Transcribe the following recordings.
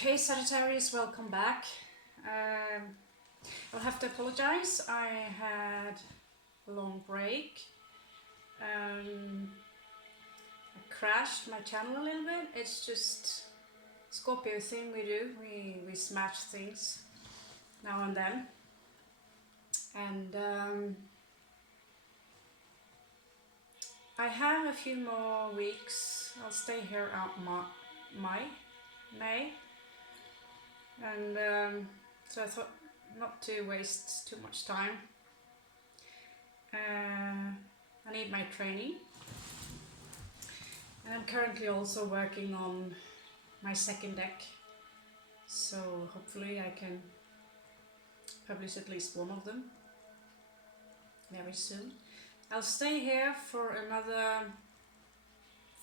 Okay, Sagittarius, welcome back. I'll have to apologize. I had a long break. I crashed my channel a little bit. It's just Scorpio thing we do. We smash things now and then. And I have a few more weeks. I'll stay here out May. And so I thought not to waste too much time. I need my training, and I'm currently also working on my second deck, so hopefully I can publish at least one of them very soon. I'll stay here for another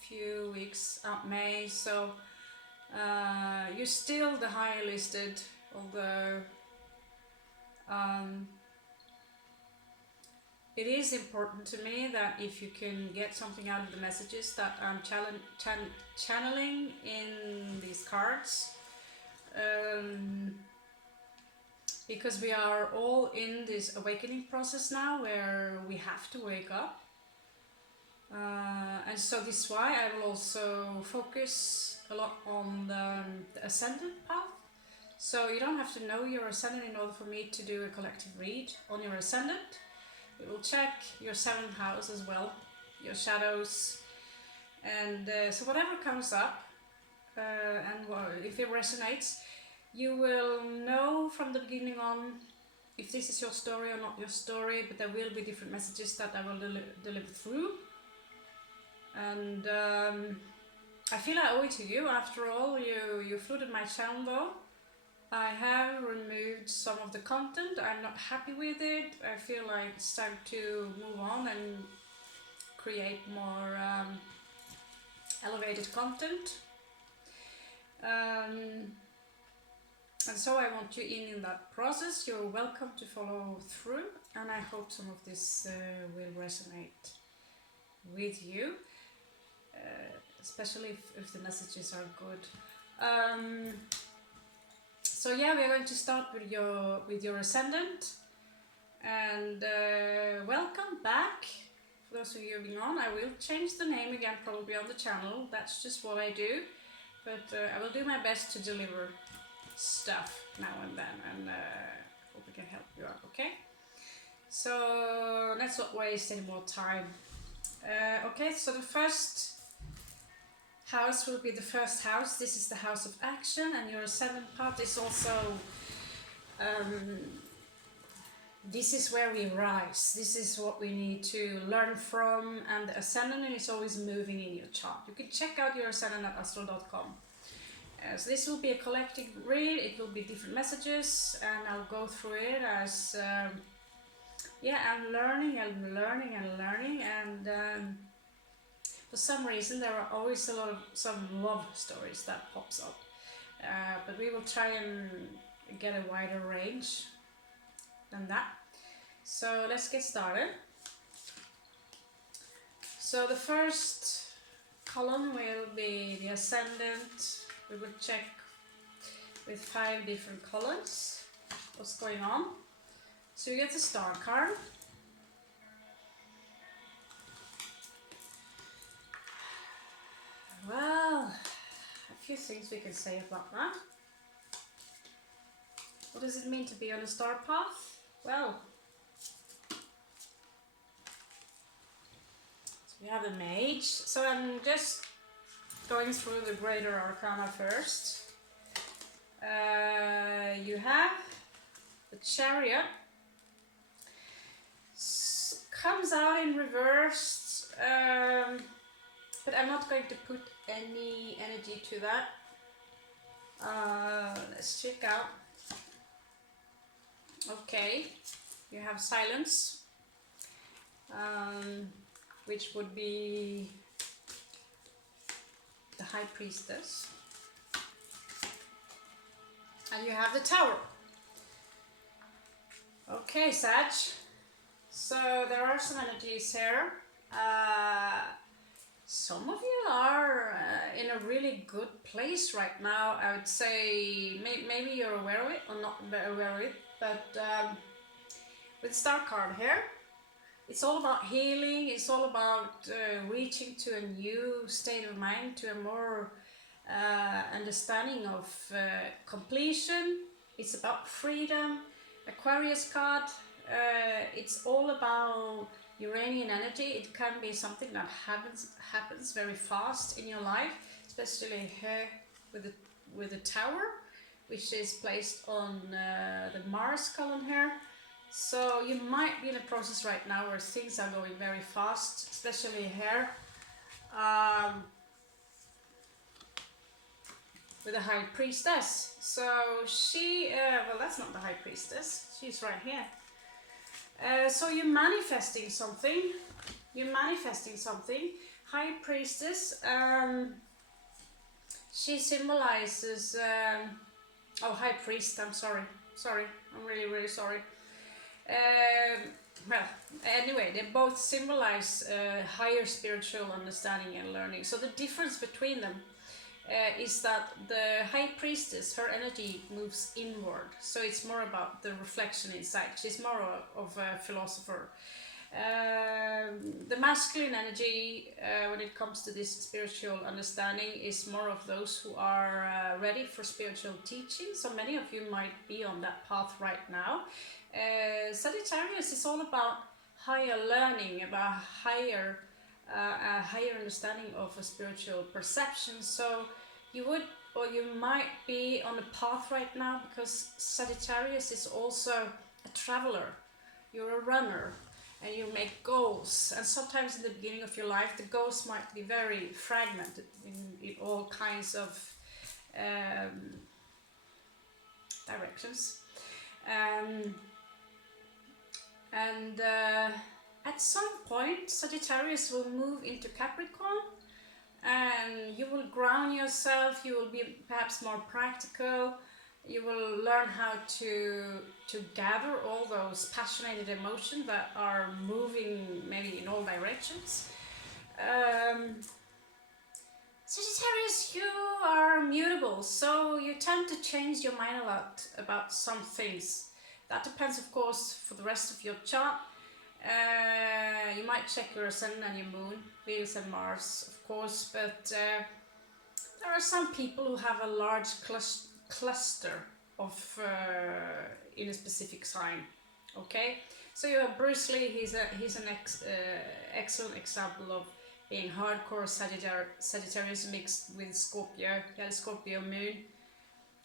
few weeks out May, so you're still the higher listed, although it is important to me that if you can get something out of the messages that I'm channeling in these cards, because we are all in this awakening process now where we have to wake up. And so this is why I will also focus a lot on the ascendant path. So you don't have to know your ascendant in order for me to do a collective read on your ascendant. We will check your 7th house as well, your shadows, and so whatever comes up, and if it resonates, you will know from the beginning on if this is your story or not your story, but there will be different messages that I will deliver through. And I feel I owe it to you. After all, you flooded my channel though. I have removed some of the content. I'm not happy with it. I feel like it's time to move on and create more elevated content. And so I want you in that process. You're welcome to follow through, and I hope some of this will resonate with you. Especially if the messages are good. So yeah, we are going to start with your ascendant, and welcome back. For those of you being on, I will change the name again probably on the channel. That's just what I do, but I will do my best to deliver stuff now and then, and hope we can help you out. Okay, so let's not waste any more time. Okay, so the first house will be the first house. This is the house of action, and your ascendant part is also this is where we rise. This is what we need to learn from, and the ascendant is always moving in your chart. You can check out your ascendant at astro.com. So this will be a collective read. It will be different messages, and I'll go through it as yeah, I'm learning, and for some reason there are always some love stories that pops up, but we will try and get a wider range than that. So let's get started. So the first column will be the ascendant. We will check with 5 different colors what's going on. So you get the star card. Well, a few things we can say about that. What does it mean to be on a star path? Well, so we have a mage. So I'm just going through the greater arcana first. You have the chariot. Comes out in reverse, but I'm not going to put any energy to that. Let's check out. Okay, you have silence, which would be the high priestess, and you have the tower. Okay, Sag. So there are some energies here. Some of you are in a really good place right now. I would say maybe you're aware of it or not aware of it, but with the Star card here, it's all about healing. It's all about reaching to a new state of mind, to a more understanding of completion. It's about freedom. Aquarius card, it's all about Uranian energy. It can be something that happens very fast in your life, especially here with the tower, which is placed on the Mars column here. So you might be in a process right now where things are going very fast, especially here. With the High Priestess. So she, well, that's not the High Priestess. She's right here. So you're manifesting something. You're manifesting something. High Priestess. She symbolizes. Oh, High Priest. I'm sorry. I'm really sorry. Well, anyway, they both symbolize higher spiritual understanding and learning. So the difference between them is that the High Priestess, her energy moves inward, so it's more about the reflection inside. She's more of a philosopher. The masculine energy, when it comes to this spiritual understanding, is more of those who are ready for spiritual teaching. So many of you might be on that path right now. Sagittarius is all about higher learning, about higher a higher understanding of a spiritual perception. So you would, or you might be on a path right now, because Sagittarius is also a traveler. You're a runner and you make goals, and sometimes in the beginning of your life the goals might be very fragmented in all kinds of directions, at some point Sagittarius will move into Capricorn, and you will ground yourself. You will be perhaps more practical. You will learn how to gather all those passionate emotions that are moving maybe in all directions. Sagittarius, you are mutable, so you tend to change your mind a lot about some things. That depends, of course, for the rest of your chart. You might check your ascendant and your moon, Venus and Mars, of course, but there are some people who have a large cluster of in a specific sign. Okay, so you have Bruce Lee. He's an excellent example of being hardcore Sagittarius mixed with Scorpio. He had a Scorpio moon,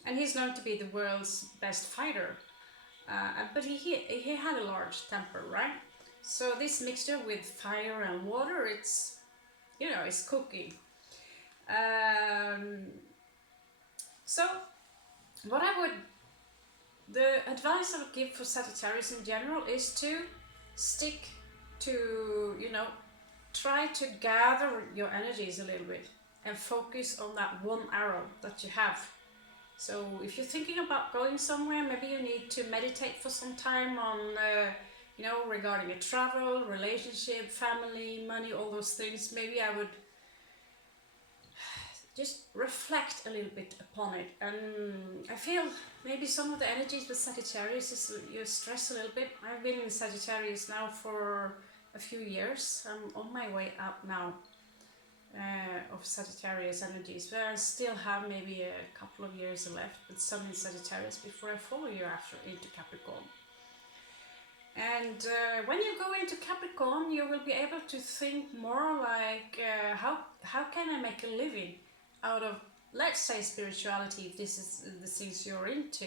and he's known to be the world's best fighter. But he had a large temper, right? So this mixture with fire and water, it's, you know, it's cooking. So what the advice I would give for Sagittarius in general is to stick to, you know, try to gather your energies a little bit and focus on that one arrow that you have. So if you're thinking about going somewhere, maybe you need to meditate for some time on, you know, regarding a travel, relationship, family, money, all those things. Maybe I would just reflect a little bit upon it. And I feel maybe some of the energies with Sagittarius is you stress a little bit. I've been in Sagittarius now for a few years. I'm on my way out now. Of Sagittarius energies, but I still have maybe a couple of years left with Sun in Sagittarius before I follow you after into Capricorn. And when you go into Capricorn, you will be able to think more like how can I make a living out of, let's say, spirituality, if this is the things you're into.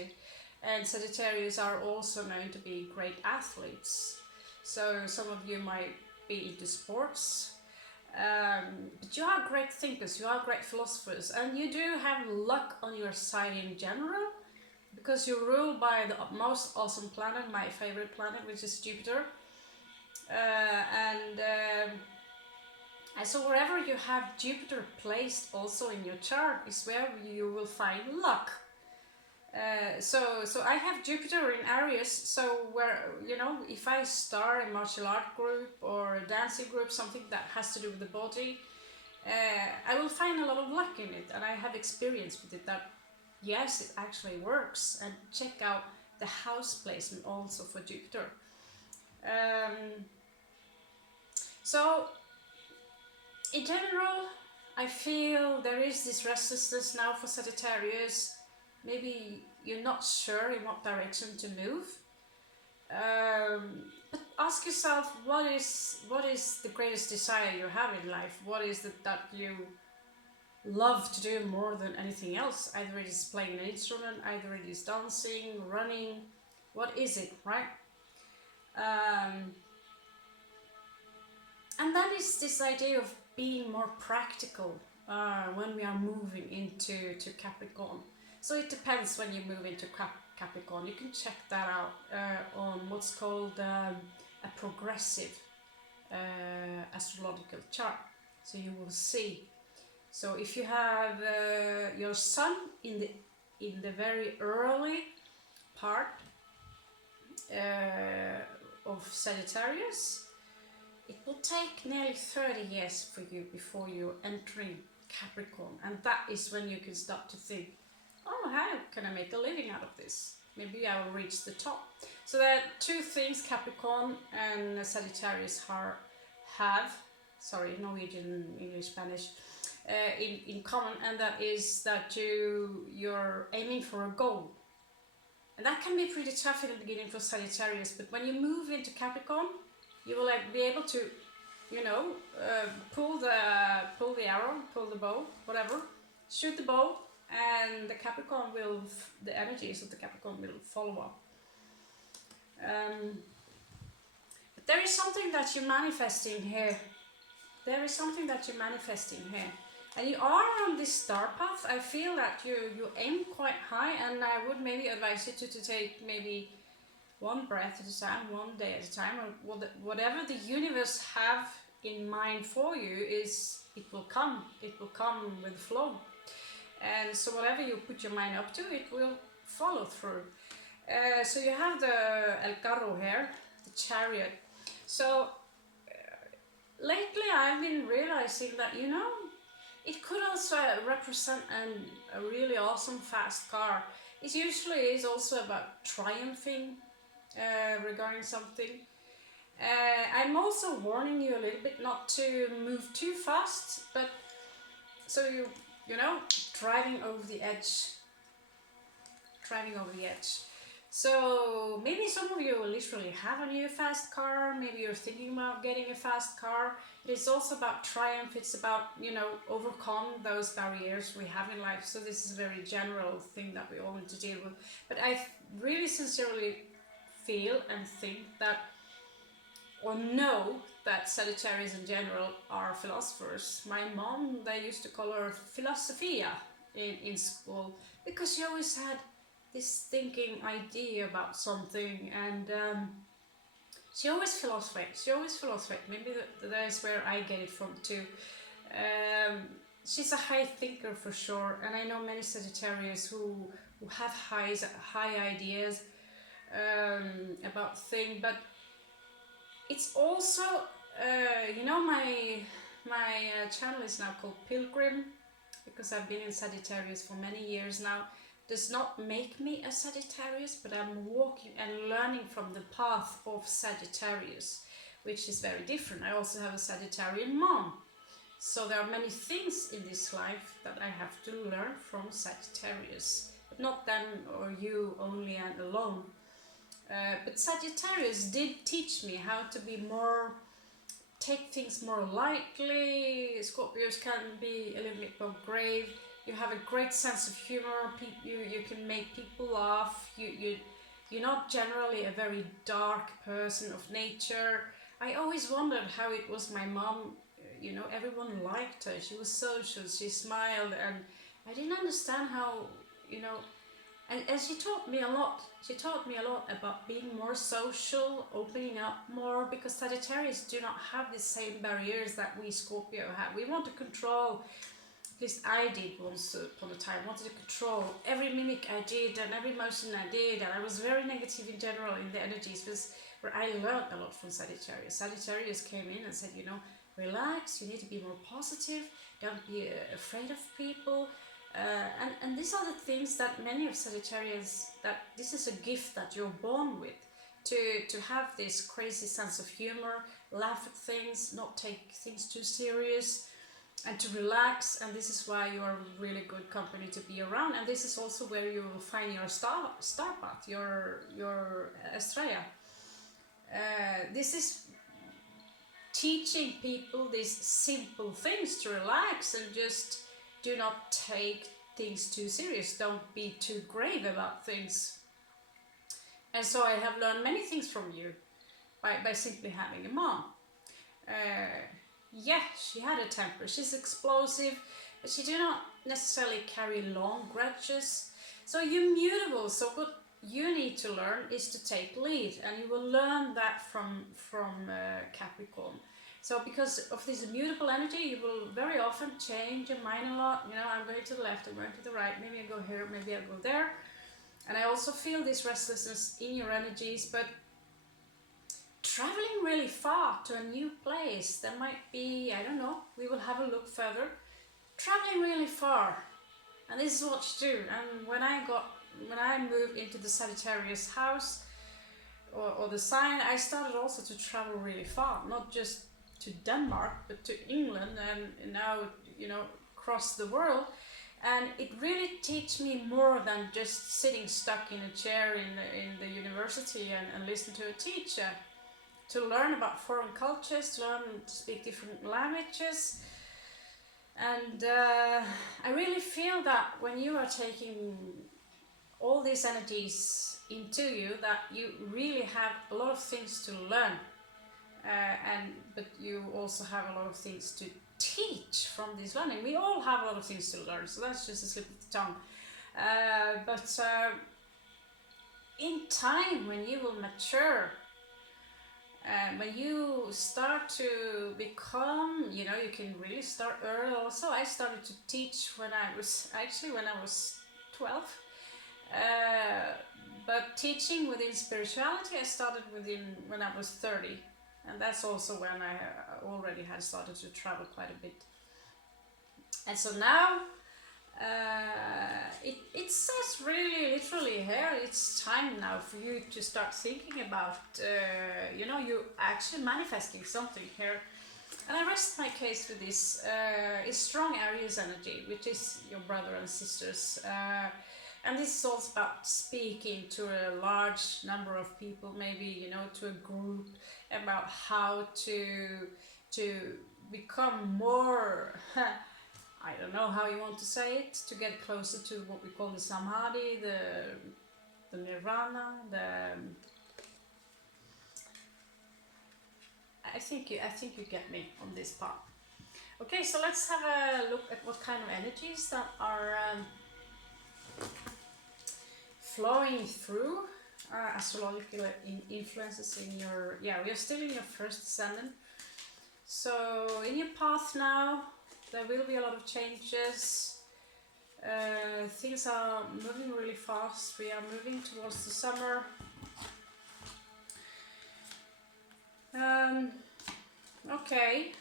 And Sagittarius are also known to be great athletes, so some of you might be into sports. But you are great thinkers, you are great philosophers, and you do have luck on your side in general, because you're ruled by the most awesome planet, my favorite planet, which is Jupiter. And so wherever you have Jupiter placed also in your chart is where you will find luck. So I have Jupiter in Aries, so where, you know, if I start a martial art group or a dancing group, something that has to do with the body, I will find a lot of luck in it, and I have experience with it that yes, it actually works. And check out the house placement also for Jupiter. So in general, I feel there is this restlessness now for Sagittarius. Maybe you're not sure in what direction to move. But ask yourself, what is the greatest desire you have in life? What is it that you love to do more than anything else? Either it is playing an instrument, either it is dancing, running. What is it, right? And that is this idea of being more practical when we are moving into Capricorn. So it depends when you move into Capricorn. You can check that out on what's called a progressive astrological chart. So you will see. So if you have your sun in the very early part of Sagittarius, it will take nearly 30 years for you before you're entering Capricorn, and that is when you can start to think, oh, how can I make a living out of this? Maybe I will reach the top. So there are two things Capricorn and Sagittarius have, Norwegian, English, Spanish, in common, and that is that you're aiming for a goal. And that can be pretty tough in the beginning for Sagittarius, but when you move into Capricorn, you will be able to, pull the arrow, pull the bow, whatever, shoot the bow, and the energies of the Capricorn will follow up. But there is something that you're manifesting here. And you are on this star path. I feel that you aim quite high, and I would maybe advise you to take maybe one breath at a time, one day at a time, or whatever the universe have in mind for you it will come with flow. And so whatever you put your mind up to, it will follow through. So you have the El Carro here, the chariot. So lately I've been realizing that, it could also represent a really awesome fast car. It usually is also about triumphing regarding something. I'm also warning you a little bit not to move too fast, but so driving over the edge. So maybe some of you literally have a new fast car, maybe you're thinking about getting a fast car. It's also about triumph, it's about, overcome those barriers we have in life. So this is a very general thing that we all need to deal with. But I really sincerely feel and think that, or know that Sagittarius in general are philosophers. My mom, they used to call her Philosophia in school, because she always had this thinking idea about something, and she always philosophized. Maybe that's where I get it from too. She's a high thinker for sure, and I know many Sagittarius who have high ideas about things, but it's also my channel is now called Pilgrim, because I've been in Sagittarius for many years now. Does not make me a Sagittarius, but I'm walking and learning from the path of Sagittarius, which is very different. I also have a Sagittarian mom, so there are many things in this life that I have to learn from Sagittarius, but not them or you only and alone. But Sagittarius did teach me how to be take things more lightly. Scorpios can be a little bit more grave. You have a great sense of humor. You can make people laugh. You're not generally a very dark person of nature. I always wondered how it was my mom. Everyone liked her. She was social. She smiled, and I didn't understand how. And she taught me a lot. She taught me a lot about being more social, opening up more, because Sagittarius do not have the same barriers that we Scorpio have. We want to control. At least I did once upon a time. I wanted to control every mimic I did and every motion I did, and I was very negative in general in the energies, where I learned a lot from Sagittarius. Sagittarius came in and said, relax, you need to be more positive, don't be afraid of people. And these are the things that many of Sagittarius, that this is a gift that you're born with, to have this crazy sense of humor, laugh at things, not take things too serious, and to relax. And this is why you are really good company to be around. And this is also where you will find your star path, your estrella. This is teaching people these simple things to relax and just do not take things too serious. Don't be too grave about things. And so I have learned many things from you by simply having a mom. Yeah, she had a temper. She's explosive, but she do not necessarily carry long grudges. So you're mutable. So what you need to learn is to take lead, and you will learn that from Capricorn. So because of this immutable energy, you will very often change your mind a lot. You know, I'm going to the left, I'm going to the right, maybe I go here, maybe I go there. And I also feel this restlessness in your energies, but traveling really far to a new place, there might be, I don't know, we will have a look further. Traveling really far, and this is what you do. And when I moved into the Sagittarius house, or the sign, I started also to travel really far, not just to Denmark, but to England, and now, you know, across the world. And it really teach me more than just sitting stuck in a chair in the university and listen to a teacher. To learn about foreign cultures, to learn to speak different languages. And I really feel that when you are taking all these energies into you, that you really have a lot of things to learn. But you also have a lot of things to teach from this learning. We all have a lot of things to learn, so that's just a slip of the tongue. But in time, when you will mature, when you start to become, you know, you can really start early. Also, I started to teach when I was 12. But teaching within spirituality, I started when I was 30. And that's also when I already had started to travel quite a bit. And so now, it says really literally here, it's time now for you to start thinking about, you know, you actually manifesting something here. And I rest my case with this. Is strong Aries energy, which is your brother and sisters. And this is also about speaking to a large number of people, maybe, you know, to a group, about how to become more, I don't know how you want to say it, to get closer to what we call the samadhi, the nirvana, I think you get me on this part. Okay, so let's have a look at what kind of energies that are flowing through astrological influences in your, we are still in your first ascendant. So in your path now, there will be a lot of changes. Things are moving really fast. We are moving towards the summer. Okay.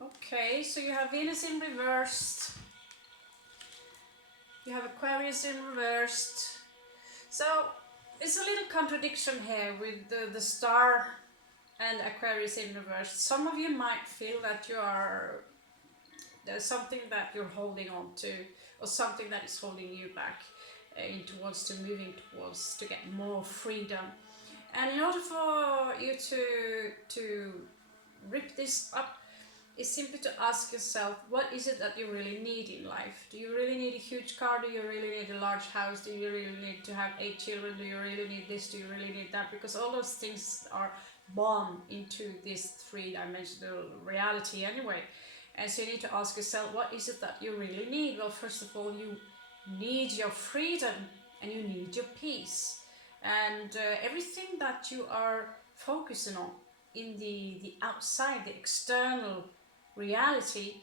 Okay, so you have Venus in reversed. You have Aquarius in reversed. So it's a little contradiction here with the star and Aquarius in reverse. Some of you might feel that there's something that you're holding on to, or something that is holding you back moving towards to get more freedom. And in order for you to rip this up, is simply to ask yourself, what is it that you really need in life? Do you really need a huge car? Do you really need a large house? Do you really need to have 8 children? Do you really need this? Do you really need that? Because all those things are born into this three-dimensional reality anyway. And so you need to ask yourself, what is it that you really need? Well, first of all, you need your freedom and you need your peace. And everything that you are focusing on in the outside, the external reality,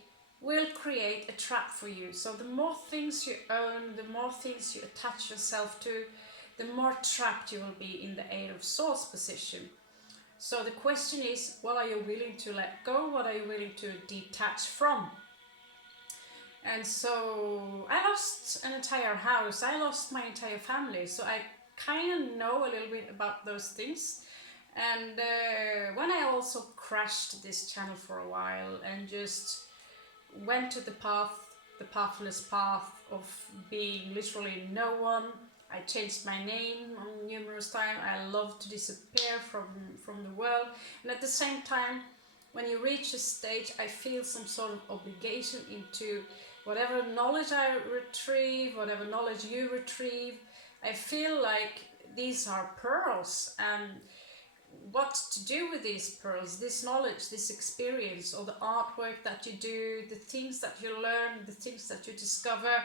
will create a trap for you. So the more things you own, the more things you attach yourself to, the more trapped you will be in the Eight of Swords position. So the question is, what are you willing to let go? What are you willing to detach from? And so I lost an entire house. I lost my entire family. So I kind of know a little bit about those things. And when I also crashed this channel for a while and just went to the path, the pathless path of being literally no one. I changed my name numerous times. I love to disappear from the world. And at the same time, when you reach a stage, I feel some sort of obligation into whatever knowledge I retrieve, whatever knowledge you retrieve. I feel like these are pearls, and what to do with these pearls, this knowledge, this experience, or the artwork that you do, the things that you learn, the things that you discover,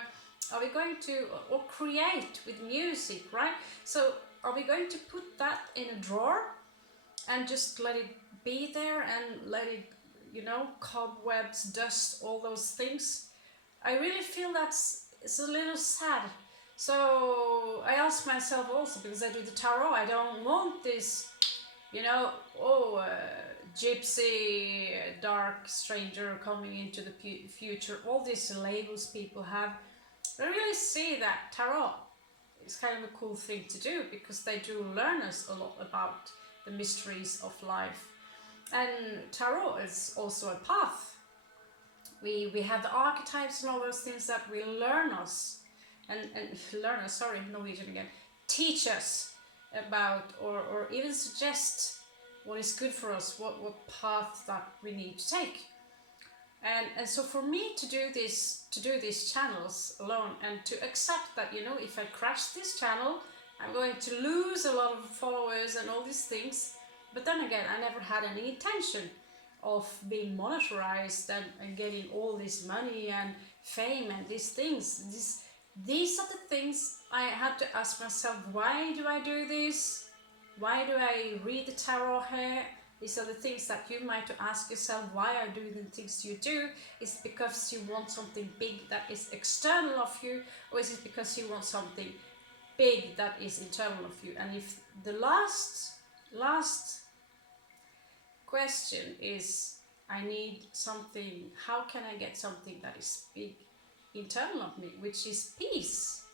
are we going to, or create with music, right? So are we going to put that in a drawer and just let it be there and let it, you know, cobwebs, dust, all those things? I really feel it's a little sad. So I ask myself also, because I do the tarot, I don't want this, you know, gypsy, dark stranger coming into the future, all these labels people have. I really see that tarot is kind of a cool thing to do, because they do learn us a lot about the mysteries of life. And tarot is also a path. We have the archetypes and all those things that will learn us, and learn us, sorry, Norwegian again, teach us about, or even suggest what is good for us, what path that we need to take. And so for me to do these channels alone, and to accept that, you know, if I crash this channel, I'm going to lose a lot of followers and all these things. But then again, I never had any intention of being monetized and getting all this money and fame and these things. These are the things I had to ask myself, why do I do this? Why do I read the tarot here? These are the things that you might ask yourself, why are you doing the things you do? Is it because you want something big that is external of you, or is it because you want something big that is internal of you? And if the last question is, I need something, how can I get something that is big internal of me, which is peace?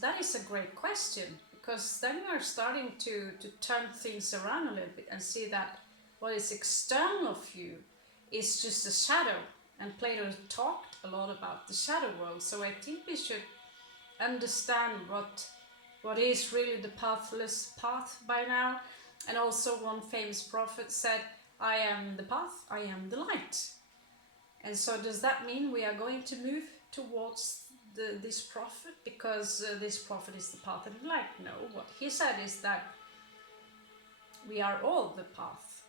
That is a great question, because then we are starting to turn things around a little bit and see that what is external of you is just a shadow. And Plato talked a lot about the shadow world. So I think we should understand what is really the pathless path by now. And also one famous prophet said, I am the path, I am the light. And so does that mean we are going to move towards this prophet because this prophet is the path of light? No, what he said is that we are all the path.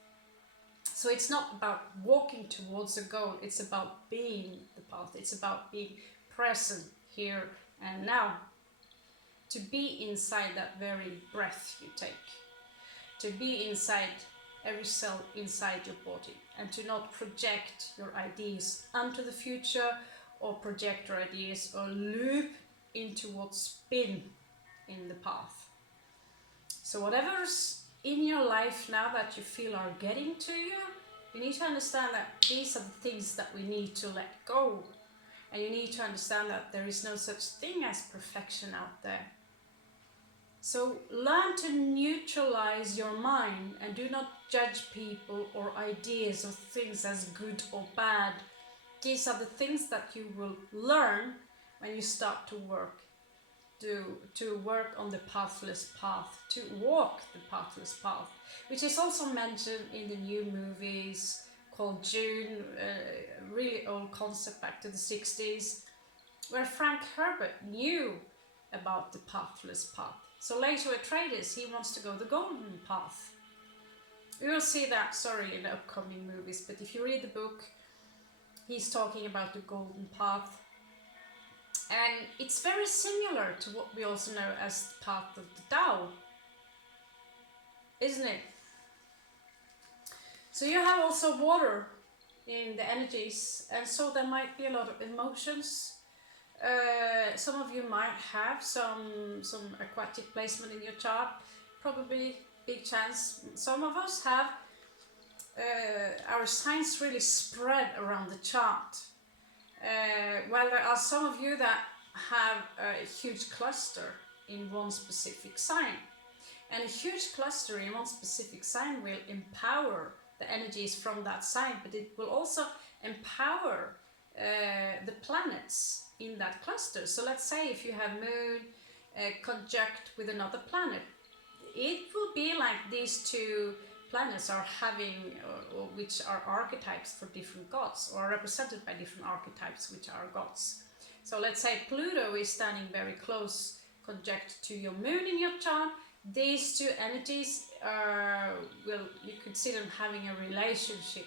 So it's not about walking towards a goal, it's about being the path. It's about being present here and now. To be inside that very breath you take. To be inside every cell inside your body, and to not project your ideas onto the future, or project your ideas or loop into what's been in the path. So whatever's in your life now that you feel are getting to you, you need to understand that these are the things that we need to let go. And you need to understand that there is no such thing as perfection out there. So learn to neutralize your mind and do not judge people or ideas or things as good or bad. These are the things that you will learn when you start to work. To work on the pathless path, to walk the pathless path, which is also mentioned in the new movies called June, a really old concept back to the 60s, where Frank Herbert knew about the pathless path. So later Atreides, he wants to go the golden path. We will see that, in the upcoming movies, but if you read the book, he's talking about the golden path. And it's very similar to what we also know as the path of the Tao, isn't it? So you have also water in the energies, and so there might be a lot of emotions, Some of you might have some aquatic placement in your chart, probably big chance. Some of us have our signs really spread around the chart, while there are some of you that have a huge cluster in one specific sign. And a huge cluster in one specific sign will empower the energies from that sign, but it will also empower the planets in that cluster. So let's say if you have Moon conjunct with another planet, it will be like these two planets are having, or which are archetypes for different gods, or represented by different archetypes which are gods. So let's say Pluto is standing very close conjunct to your Moon in your chart. These two energies you could see them having a relationship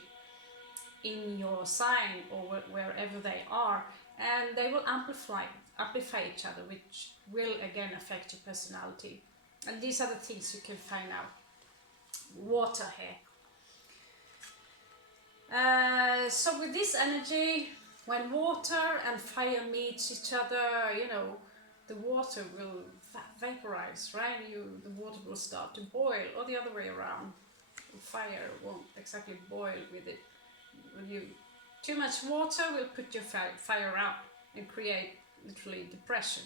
in your sign or wherever they are, and they will amplify each other, which will again affect your personality. And these are the things you can find out. Water here. So with this energy, when water and fire meets each other, you know, the water will vaporize, right? The water will start to boil, or the other way around. Fire won't exactly boil with it. Too much water will put your fire out and create literally depression.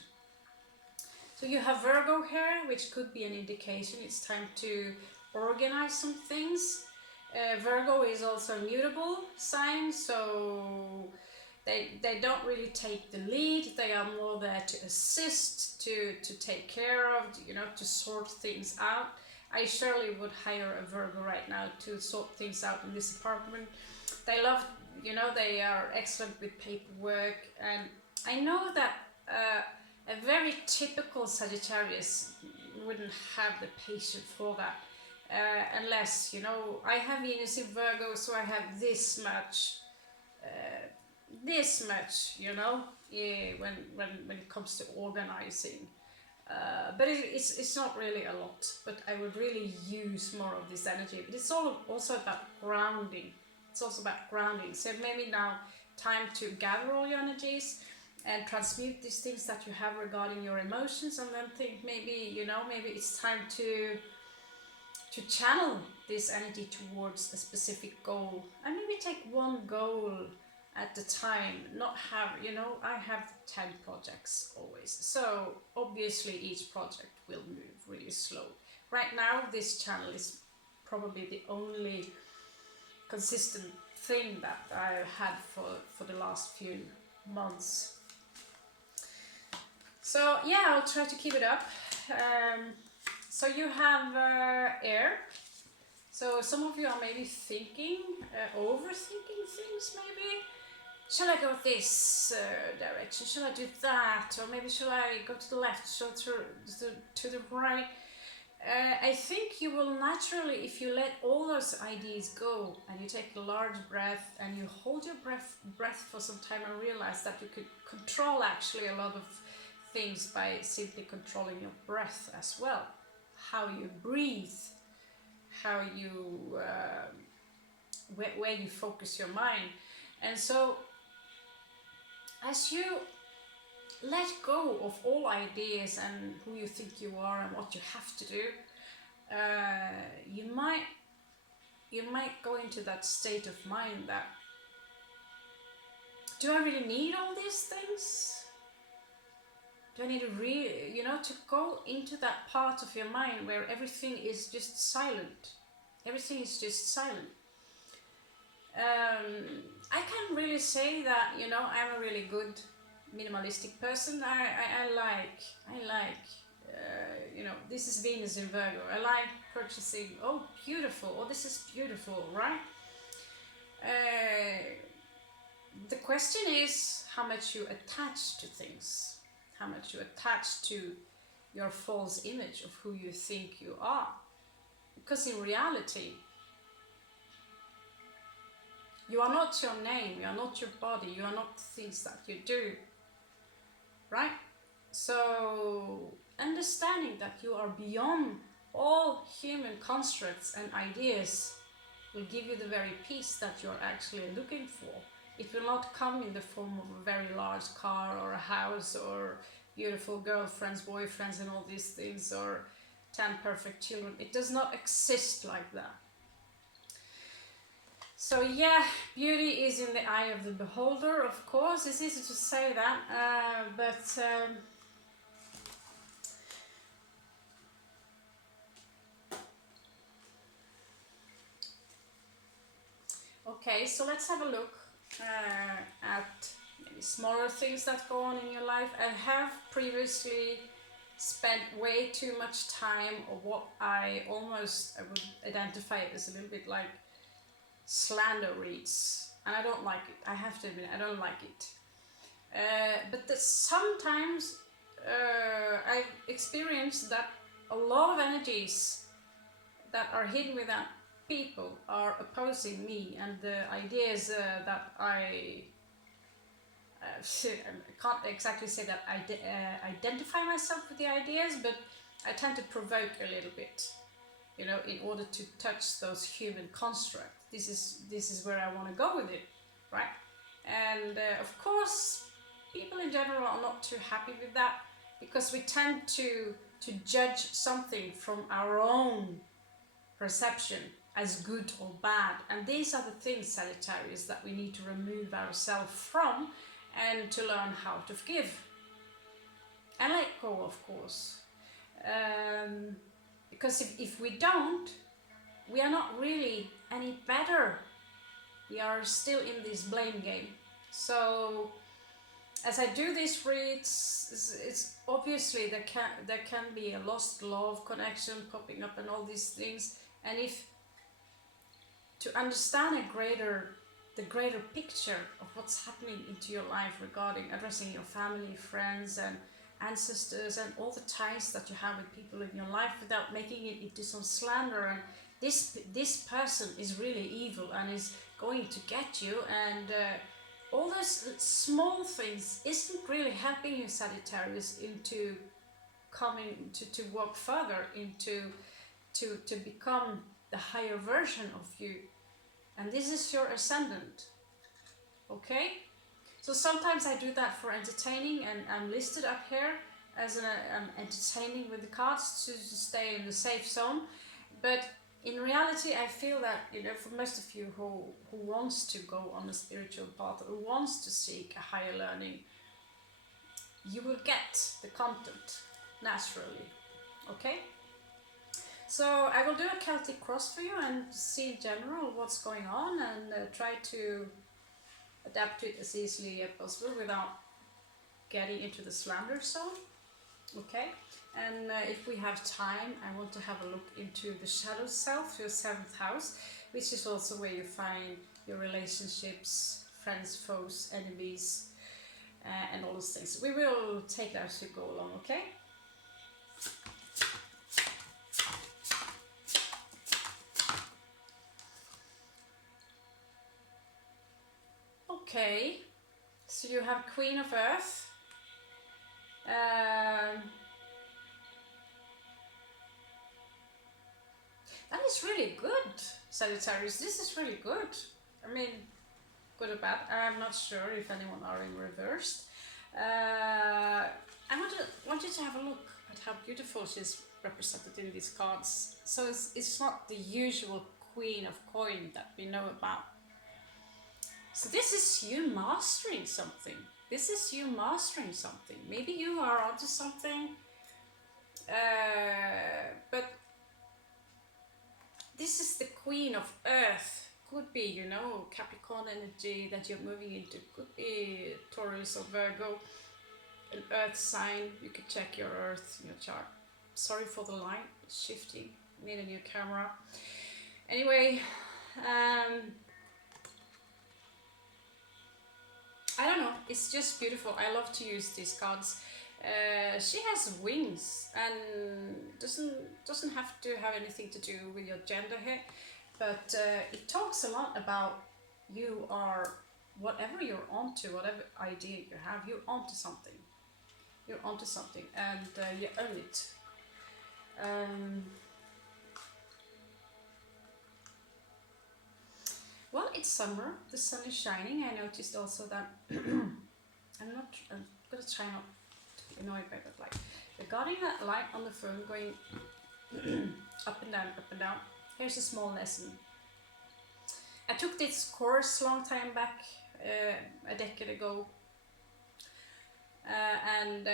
So you have Virgo here, which could be an indication it's time to organize some things. Virgo is also a mutable sign, so they don't really take the lead. They are more there to assist, to take care of, you know, to sort things out. I surely would hire a Virgo right now to sort things out in this apartment. They love, you know, they are excellent with paperwork, and I know that a very typical Sagittarius wouldn't have the patience for that, unless, you know, I have Venus in Virgo, so I have this much, you know, when it comes to organizing. But it's not really a lot, but I would really use more of this energy. But it's also about grounding. It's also about grounding. So maybe now time to gather all your energies and transmute these things that you have regarding your emotions, and then think maybe, you know, maybe it's time to channel this energy towards a specific goal, and maybe take one goal at the time, not have, you know, I have 10 projects always, so obviously each project will move really slow. Right now this channel is probably the only consistent thing that I've had for the last few months. So yeah, I'll try to keep it up. So you have air. So some of you are maybe thinking, overthinking things maybe. Shall I go this direction? Shall I do that? Or maybe shall I go to the left? Shall to the right? I think you will naturally, if you let all those ideas go and you take a large breath and you hold your breath for some time and realize that you could control actually a lot of things by simply controlling your breath as well. How you breathe, how you where you focus your mind. And so as you let go of all ideas and who you think you are and what you have to do, you might go into that state of mind that, do I really need all these things? Do I need to go into that part of your mind where everything is just silent? Everything is just silent. I can really say that, you know, I'm a really good minimalistic person. I like you know, this is Venus in Virgo. I like purchasing, oh beautiful, oh this is beautiful, right? The question is how much you attach to things, how much you attach to your false image of who you think you are. Because in reality, you are not your name, you are not your body, you are not things that you do, right? So understanding that you are beyond all human constructs and ideas will give you the very peace that you're actually looking for. It will not come in the form of a very large car or a house or beautiful girlfriends, boyfriends and all these things, or 10 perfect children. It does not exist like that. So yeah, beauty is in the eye of the beholder, of course. It's easy to say that, okay, so let's have a look at maybe smaller things that go on in your life. I have previously spent way too much time on what I would identify as a little bit like slander reads, and I don't like it. I have to admit, I don't like it. But sometimes I've experienced that a lot of energies that are hidden within people are opposing me, and the ideas that I can't exactly say that I identify myself with the ideas, but I tend to provoke a little bit, you know, in order to touch those human constructs. This is where I want to go with it, right? And of course, people in general are not too happy with that, because we tend to judge something from our own perception as good or bad. And these are the things, Sagittarius, that we need to remove ourselves from, and to learn how to forgive and let go, of course. Because if we don't, we are not really any better. We are still in this blame game. So as I do these reads, it's obviously there can be a lost love connection popping up and all these things. And if to understand the greater picture of what's happening into your life regarding addressing your family, friends and ancestors and all the ties that you have with people in your life, without making it into some slander, and this person is really evil and is going to get you, and all those small things isn't really helping you, Sagittarius, into coming to walk further into to become the higher version of you. And this is your ascendant, okay? So sometimes I do that for entertaining, and I'm listed up here as I'm entertaining with the cards to stay in the safe zone. But in reality, I feel that, you know, for most of you who wants to go on a spiritual path, who wants to seek a higher learning, you will get the content naturally, okay? So I will do a Celtic Cross for you and see in general what's going on, and try to adapt to it as easily as possible without getting into the slander zone, okay? And if we have time, I want to have a look into the shadow self, your 7th house, which is also where you find your relationships, friends, foes, enemies, and all those things. We will take that as we go along, okay? Okay, so you have Queen of Earth. That is really good, Sagittarius. This is really good. I mean, good or bad, I'm not sure if anyone are in reversed. I want you to have a look at how beautiful she's represented in these cards. So it's not the usual Queen of Coin that we know about. So this is you mastering something. This is you mastering something. Maybe you are onto something, but this is the Queen of Earth. Could be, you know, Capricorn energy that you're moving into. Could be Taurus or Virgo, an Earth sign. You could check your Earth in your chart. Sorry for the light, it's shifting. Need a new camera. Anyway, I don't know, it's just beautiful. I love to use these cards. She has wings, and doesn't have to have anything to do with your gender here, but it talks a lot about you are, whatever you're onto, whatever idea you have, you're onto something. You're onto something, and you own it. Well, it's summer, the sun is shining. I noticed also that I'm gonna try not to be annoyed by that light. Regarding that light on the phone going up and down, up and down, here's a small lesson. I took this course long time back, a decade ago, and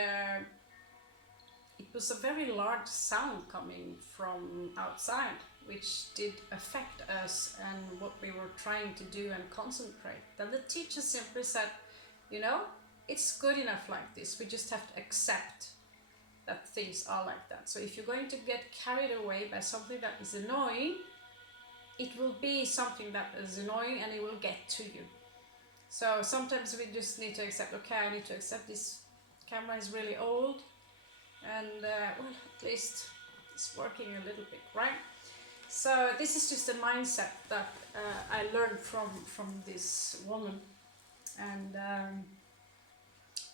it was a very large sound coming from outside, which did affect us and what we were trying to do and concentrate. Then the teacher simply said, you know, it's good enough like this. We just have to accept that things are like that. So if you're going to get carried away by something that is annoying, it will be something that is annoying and it will get to you. So sometimes we just need to accept, okay, I need to accept this camera is really old, and well, at least it's working a little bit, right? So this is just a mindset that I learned from this woman, and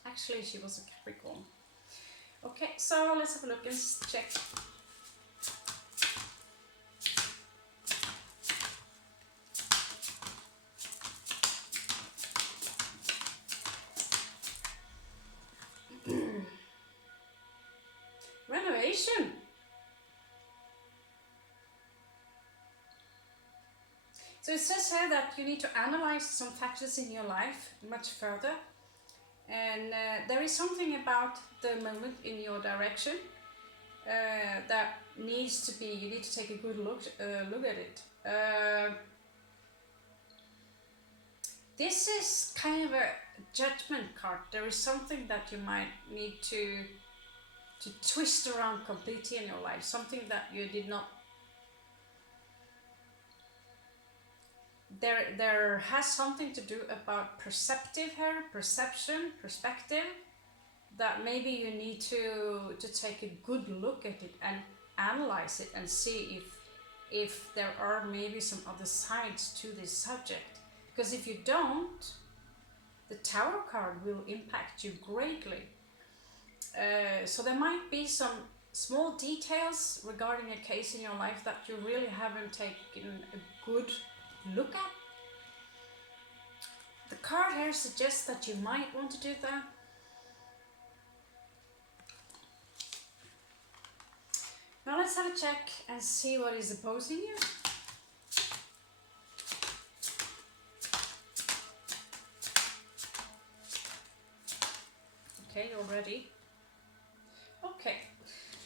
actually she was a Capricorn. Okay, so let's have a look and check. Renovation. So it says here that you need to analyze some factors in your life much further, and there is something about the moment in your direction that needs to be, you need to take a good look at it. This is kind of a judgment card. There is something that you might need to twist around completely in your life, something that you did not. There has something to do about perceptive here, perception, perspective, that maybe you need to take a good look at it and analyze it and see if there are maybe some other sides to this subject. Because if you don't, the Tower card will impact you greatly. So there might be some small details regarding a case in your life that you really haven't taken a good look at. The card here suggests that you might want to do that. Now let's have a check and see what is opposing you. Okay, you're ready. Okay,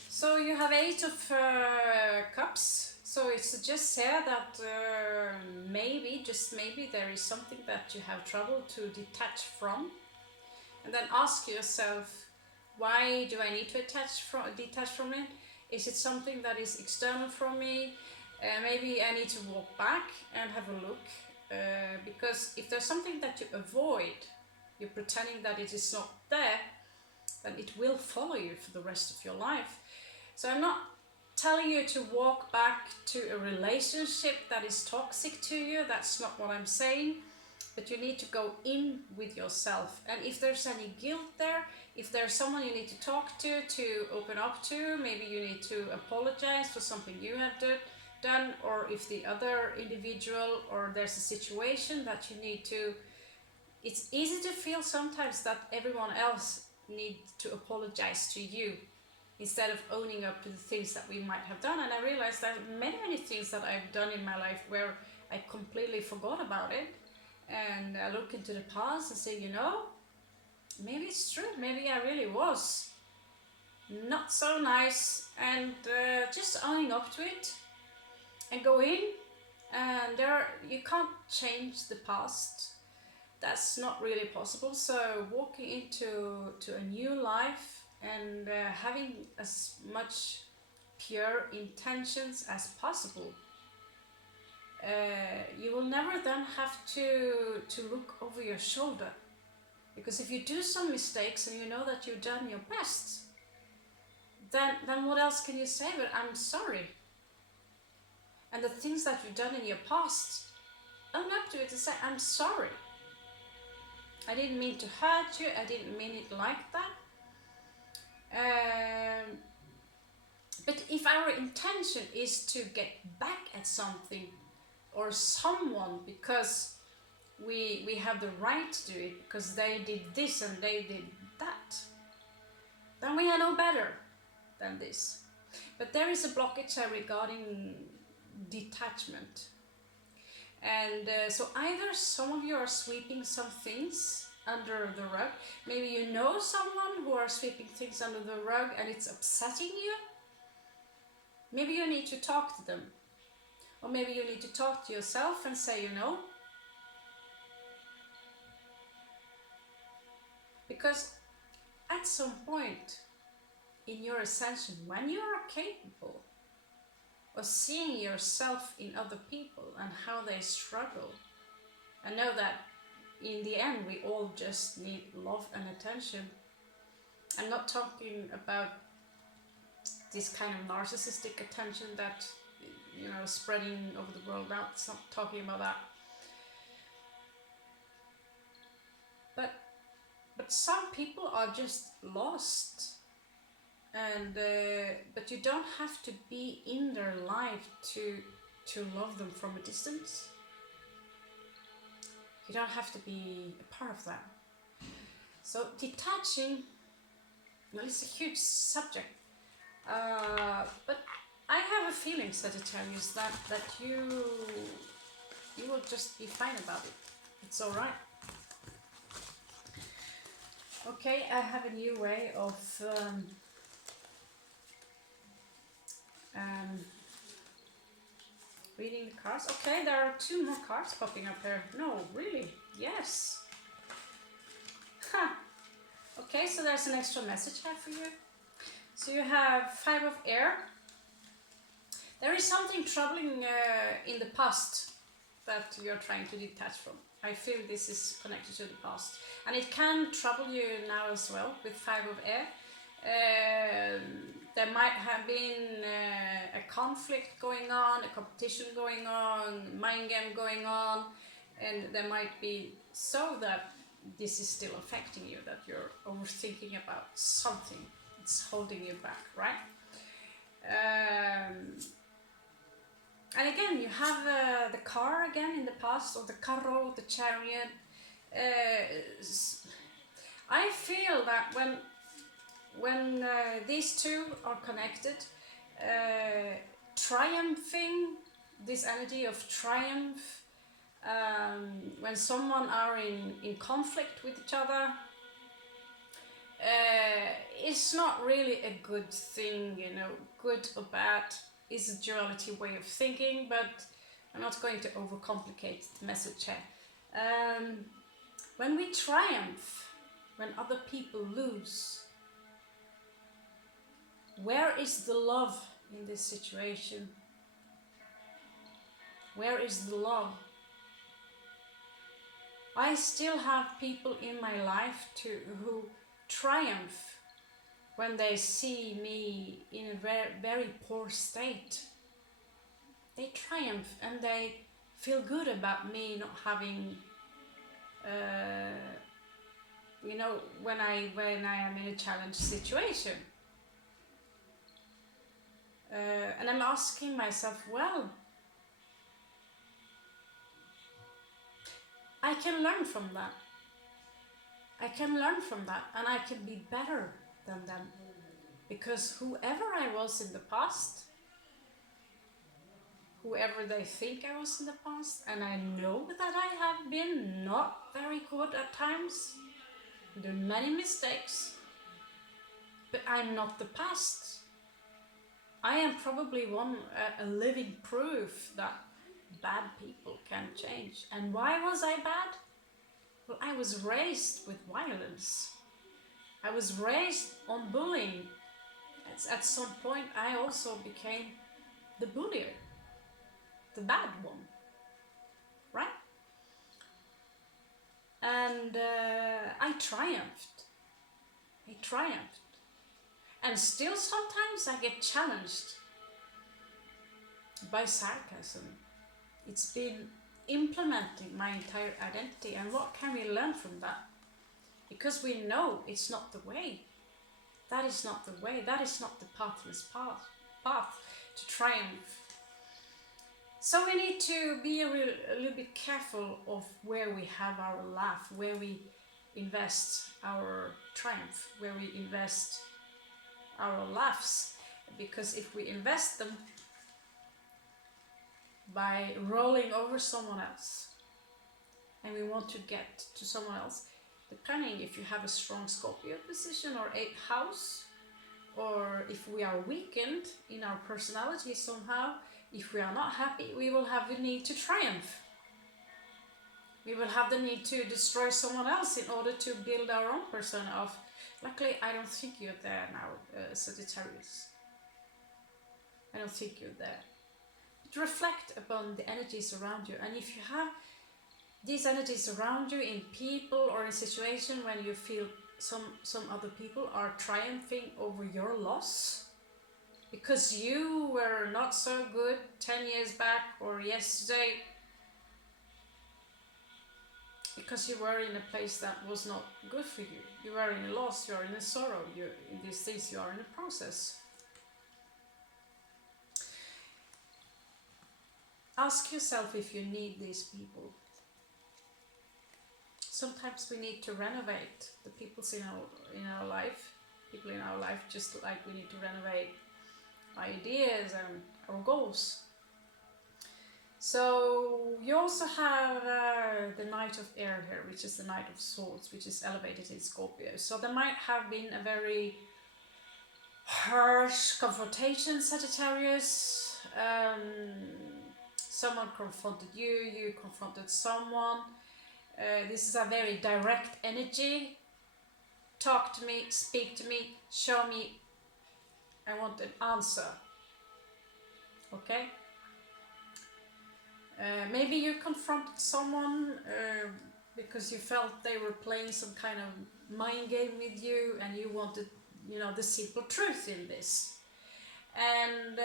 so you have 8 of Cups. So it suggests here that maybe, just maybe, there is something that you have trouble to detach from. And then ask yourself, why do I need to detach from it? Is it something that is external from me? Maybe I need to walk back and have a look. Because if there's something that you avoid, you're pretending that it is not there, then it will follow you for the rest of your life. So I'm not telling you to walk back to a relationship that is toxic to you. That's not what I'm saying. But you need to go in with yourself. And if there's any guilt there, if there's someone you need to talk to open up to, maybe you need to apologize for something you have done, or if the other individual, or there's a situation that you need to. It's easy to feel sometimes that everyone else needs to apologize to you, instead of owning up to the things that we might have done. And I realized that many things that I've done in my life where I completely forgot about it, and I look into the past and say, you know, maybe it's true, maybe I really was not so nice, and just owning up to it and go in. And you can't change the past, that's not really possible. So walking into a new life and having as much pure intentions as possible, you will never then have to look over your shoulder. Because if you do some mistakes and you know that you've done your best, then what else can you say but I'm sorry? And the things that you've done in your past, own up to it and say, I'm sorry. I didn't mean to hurt you, I didn't mean it like that. But if our intention is to get back at something, or someone because we have the right to do it because they did this and they did that, then we are no better than this. But there is a blockage regarding detachment. And so either some of you are sweeping some things under the rug. Maybe you know someone who are sweeping things under the rug and it's upsetting you. Maybe you need to talk to them. Or maybe you need to talk to yourself and say, you know, because at some point in your ascension, when you are capable of seeing yourself in other people and how they struggle, and know that in the end we all just need love and attention. I'm not talking about this kind of narcissistic attention that, you know, spreading over the world now. It's not talking about that. But some people are just lost, and but you don't have to be in their life to love them from a distance. You don't have to be a part of that. So detaching, well, it's a huge subject, but I have a feeling, Sagittarius, that you will just be fine about it. It's all right. Okay, I have a new way of reading the cards. Okay, there are 2 more cards popping up here. No, really? Yes. Huh. Okay, so there's an extra message here for you. So you have 5 of air. There is something troubling in the past that you're trying to detach from. I feel this is connected to the past. And it can trouble you now as well with 5 of air. There might have been a conflict going on, a competition going on, mind game going on, and there might be so that this is still affecting you, that you're overthinking about something. It's holding you back, right? And again, you have the car again in the past, or the carro, the chariot. I feel that when these 2 are connected, triumphing, this energy of triumph, when someone are in conflict with each other, it's not really a good thing, you know, good or bad. Is a duality way of thinking, but I'm not going to overcomplicate the message here. When we triumph, when other people lose, where is the love in this situation? Where is the love? I still have people in my life who triumph when they see me in a very, very poor state. They triumph and they feel good about me not having, you know, when I am in a challenged situation. And I'm asking myself, well, I can learn from that. I can learn from that, and I can be better than them. Because whoever I was in the past, whoever they think I was in the past, and I know that I have been not very good at times, do many mistakes, but I'm not the past. I am probably a living proof that bad people can change. And why was I bad? Well, I was raised with violence. I was raised on bullying. At some point, I also became the bullier, the bad one, right? And I triumphed. And still sometimes I get challenged by sarcasm. It's been implementing my entire identity. And what can we learn from that? Because we know it's not the way. That is not the way. That is not the pathless path to triumph. So we need to be a little bit careful of where we have our laugh, where we invest our triumph, where we invest our laughs. Because if we invest them by rolling over someone else, and we want to get to someone else, depending if you have a strong Scorpio position or 8th house, or if we are weakened in our personality somehow, if we are not happy, we will have the need to triumph. We will have the need to destroy someone else in order to build our own persona of. Luckily, I don't think you're there now, Sagittarius. I don't think you're there. But reflect upon the energies around you, and if you have these energies around you in people or in situations when you feel some other people are triumphing over your loss because you were not so good 10 years back or yesterday, because you were in a place that was not good for you. You were in a loss, you are in a sorrow, in these things you are in a process. Ask yourself if you need these people. Sometimes we need to renovate the people in our life, just like we need to renovate ideas and our goals. So you also have the Knight of Air here, which is the Knight of Swords, which is elevated in Scorpio. So there might have been a very harsh confrontation, Sagittarius. Someone confronted you, you confronted someone. This is a very direct energy. Talk to me, speak to me, show me. I want an answer. Okay? Maybe you confronted someone because you felt they were playing some kind of mind game with you, and you wanted, the simple truth in this. And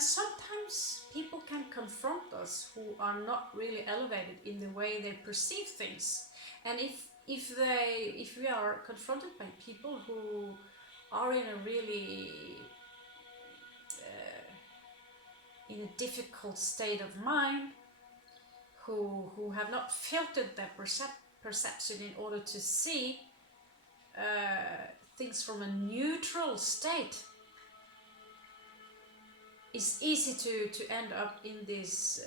sometimes people can confront us who are not really elevated in the way they perceive things. And if we are confronted by people who are in a really in a difficult state of mind, who have not filtered their perception in order to see things from a neutral state, it's easy to end up in this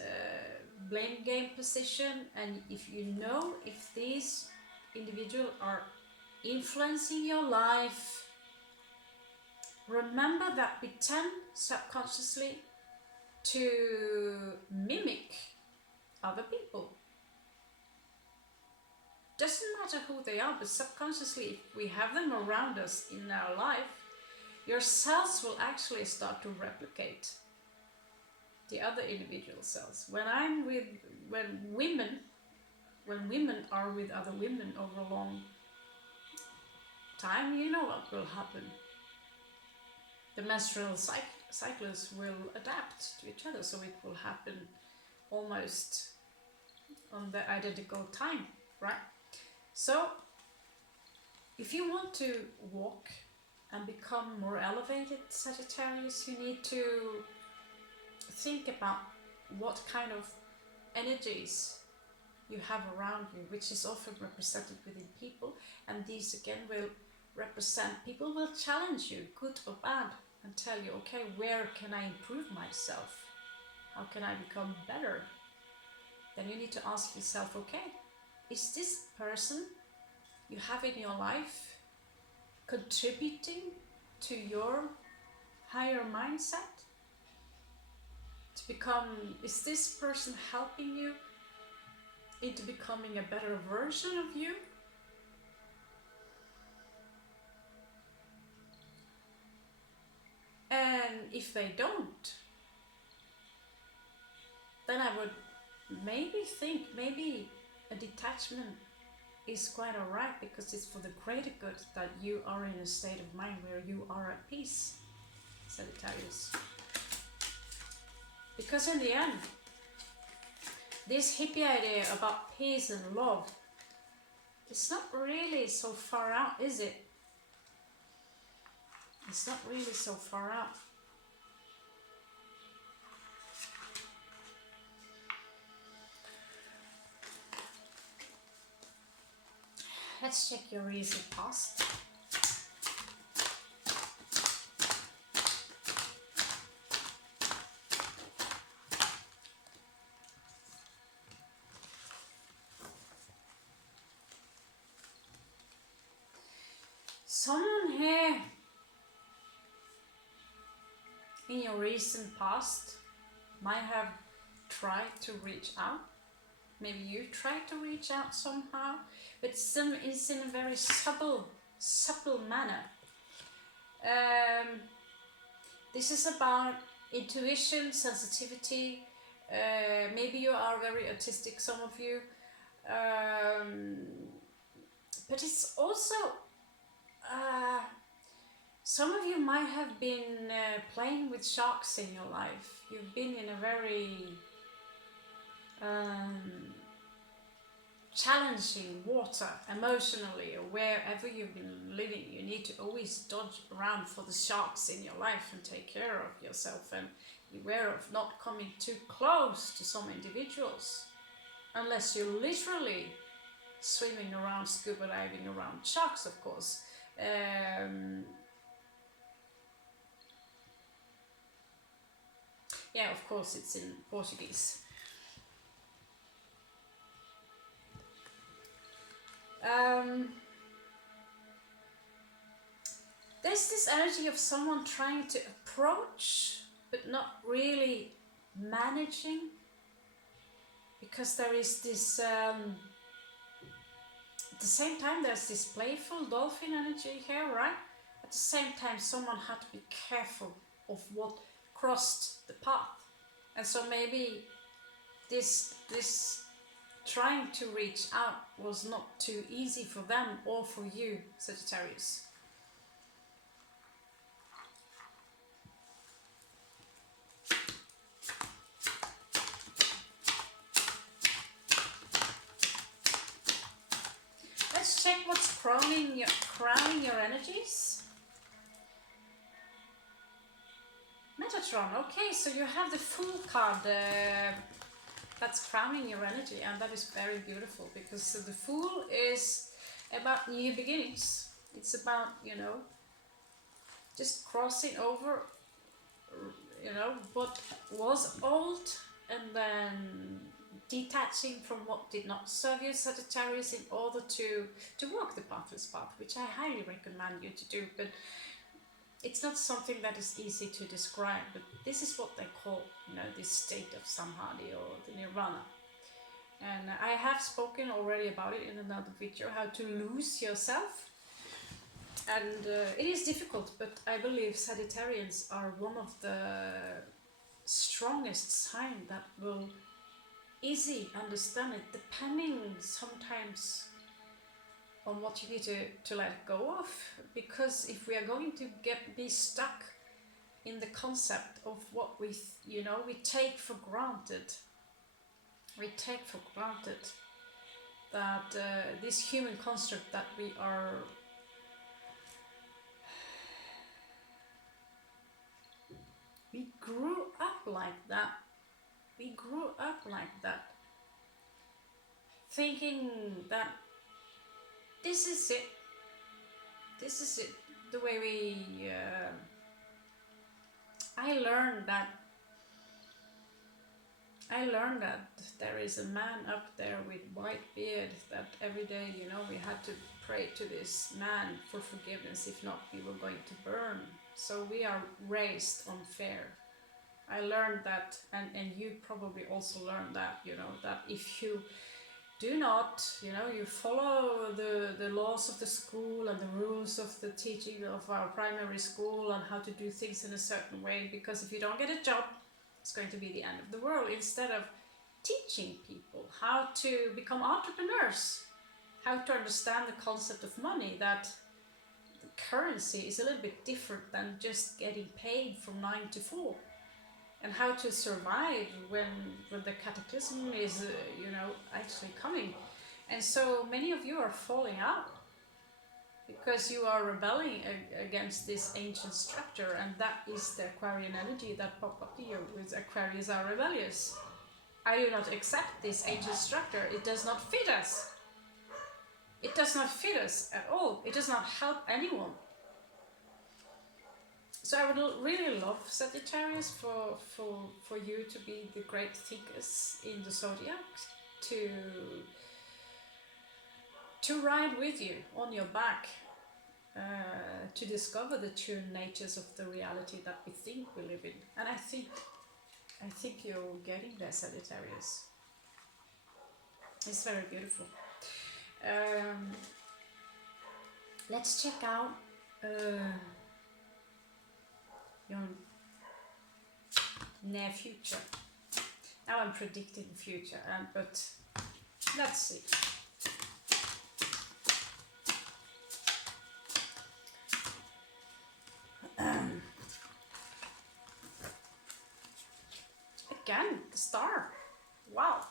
blame game position. And if these individuals are influencing your life, remember that we tend subconsciously to mimic other people. Doesn't matter who they are, but subconsciously, if we have them around us in our life, your cells will actually start to replicate the other individual cells. When women are with other women over a long time, you know what will happen. The menstrual cycles will adapt to each other, so it will happen almost on the identical time, right? So if you want to walk and become more elevated, Sagittarius, you need to think about what kind of energies you have around you, which is often represented within people, and these again will represent, people will challenge you, good or bad, and tell you, okay, where can I improve myself? How can I become better? Then you need to ask yourself, okay, is this person you have in your life contributing to your higher mindset? Is this person helping you into becoming a better version of you? And if they don't, then I would maybe think, maybe a detachment is quite alright, because it's for the greater good that you are in a state of mind where you are at peace, Sagittarius. Because in the end, this hippie idea about peace and love, it's not really so far out, is it? It's not really so far out. let's check your recent past. Someone here in your recent past might have tried to reach out. Maybe you tried to reach out somehow, but it's in a very subtle manner. This is about intuition, sensitivity. Maybe you are very autistic, some of you. But it's also some of you might have been playing with sharks in your life. You've been in a very challenging water emotionally, or wherever you've been living. You need to always dodge around for the sharks in your life and take care of yourself, and beware of not coming too close to some individuals, unless you're literally swimming around, scuba diving around sharks, of course. Yeah, of course, it's in Portuguese. There's this energy of someone trying to approach, but not really managing, because there is this, at the same time, there's this playful dolphin energy here, right? At the same time, someone had to be careful of what crossed the path. And so maybe this trying to reach out was not too easy for them or for you, Sagittarius. Let's check what's crowning your energies. Metatron, okay, so you have the Fool card that's crowning your energy, and that is very beautiful, because the Fool is about new beginnings. It's about, just crossing over, what was old, and then detaching from what did not serve you, Sagittarius, in order to walk the pathless path, which I highly recommend you to do. But it's not something that is easy to describe, but this is what they call, this state of samadhi, or the nirvana. And I have spoken already about it in another video, how to lose yourself. And it is difficult, but I believe Sagittarians are one of the strongest signs that will easily understand it, depending sometimes on what you need to let go of. Because if we are going to be stuck in the concept of what we take for granted, that this human construct that we grew up like that, thinking that this is it, the way we I learned that there is a man up there with white beard, that every day, we had to pray to this man for forgiveness, if not we were going to burn. So we are raised on fear. I learned that, and you probably also learned that, that if you do not, you follow the laws of the school and the rules of the teaching of our primary school and how to do things in a certain way, because if you don't get a job, it's going to be the end of the world. Instead of teaching people how to become entrepreneurs, how to understand the concept of money, that the currency is a little bit different than just getting paid from 9 to 4. And how to survive when the cataclysm is, actually coming. And so many of you are falling out because you are rebelling against this ancient structure, and that is the Aquarian energy that popped up to you, with Aquarius are rebellious. I do not accept this ancient structure, it does not fit us. It does not fit us at all. It does not help anyone. So I would really love, Sagittarius, for you to be the great thinkers in the zodiac, to ride with you on your back, to discover the true natures of the reality that we think we live in. And I think you're getting there, Sagittarius. It's very beautiful. Let's check out your near future. Now I'm predicting the future, but let's see. Again, the star. Wow.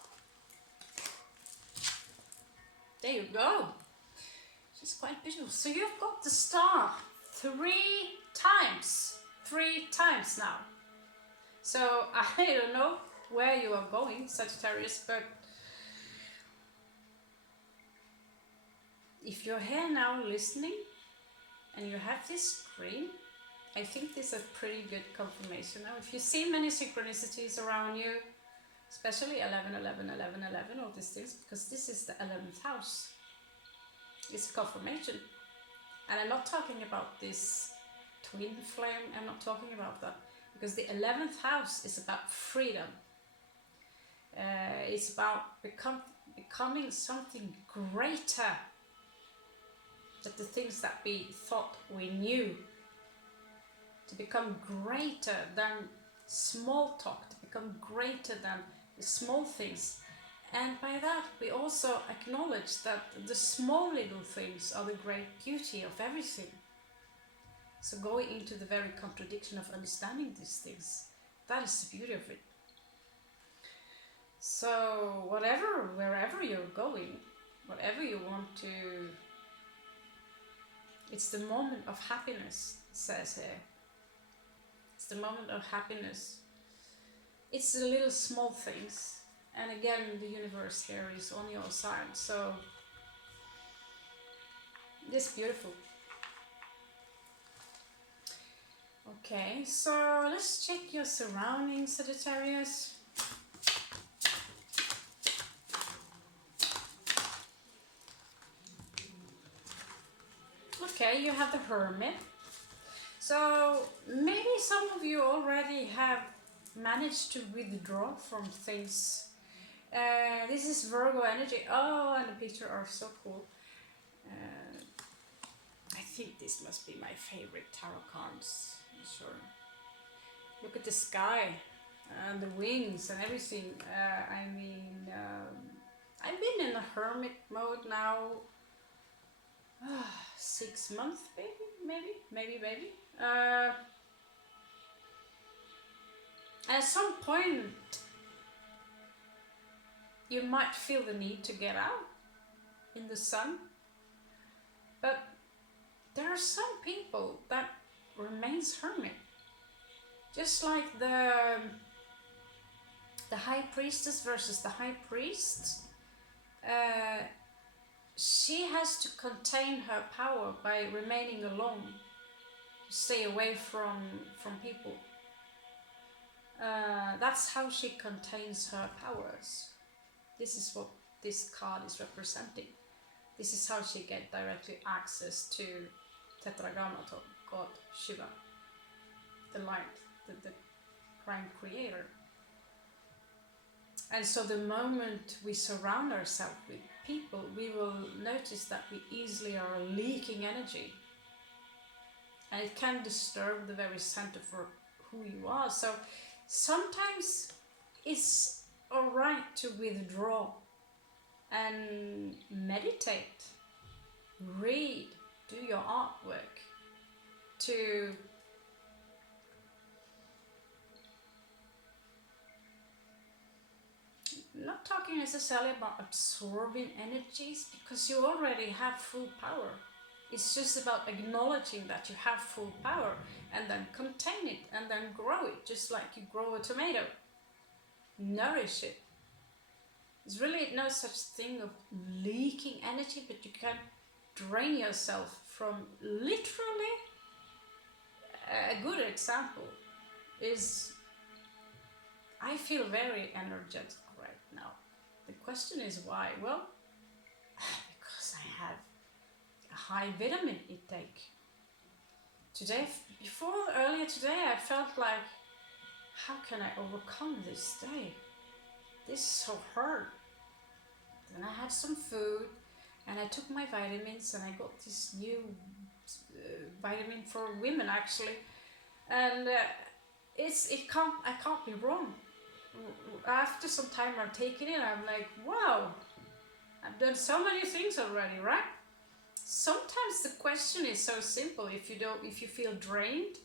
There you go. She's quite beautiful. So you've got the star 3 times. 3 times now. So I don't know where you are going, Sagittarius, but if you're here now listening and you have this screen, I think this is a pretty good confirmation. Now, if you see many synchronicities around you, especially 11, 11, 11, 11, all these things, because this is the 11th house. It's a confirmation. And I'm not talking about this twin flame, I'm not talking about that. Because the 11th house is about freedom. It's about becoming something greater than the things that we thought we knew. To become greater than small talk, to become greater than the small things. And by that we also acknowledge that the small little things are the great beauty of everything. So going into the very contradiction of understanding these things, that is the beauty of it. So wherever you're going, whatever you want to, it's the moment of happiness, it says here. It's the moment of happiness. It's the little small things. And again, the universe here is on your side. So it's beautiful. Okay, so let's check your surroundings, Sagittarius. Okay, you have the Hermit. So maybe some of you already have managed to withdraw from things. This is Virgo energy. Oh, and the pictures are so cool. I think this must be my favorite tarot cards. I'm sure. Look at the sky and the wings and everything. I mean, I've been in a hermit mode now 6 months, maybe. At some point, you might feel the need to get out in the sun, but there are some people that remains hermit, just like the high priestess versus the high priest. She has to contain her power by remaining alone, stay away from people. That's how she contains her powers. This is what this card is representing. This is how she gets directly access to Tetragrammaton, God Shiva, the light, the prime creator. And so the moment we surround ourselves with people, we will notice that we easily are leaking energy. And it can disturb the very center for who you are. So sometimes it's alright to withdraw and meditate, read, do your artwork, to not talking necessarily about absorbing energies, because you already have full power. It's just about acknowledging that you have full power and then contain it and then grow it, just like you grow a tomato. Nourish it. There's really no such thing of leaking energy, but you can drain yourself from literally. A good example is I feel very energetic right now. The question is why? Well, because I have a high vitamin intake. Today, earlier today, I felt like, how can I overcome this day? This is so hard. Then I had some food and I took my vitamins and I got this new vitamin for women actually, and I can't be wrong. After some time I'm taking it, I'm like, wow, I've done so many things already, right? Sometimes the question is so simple. If you feel drained,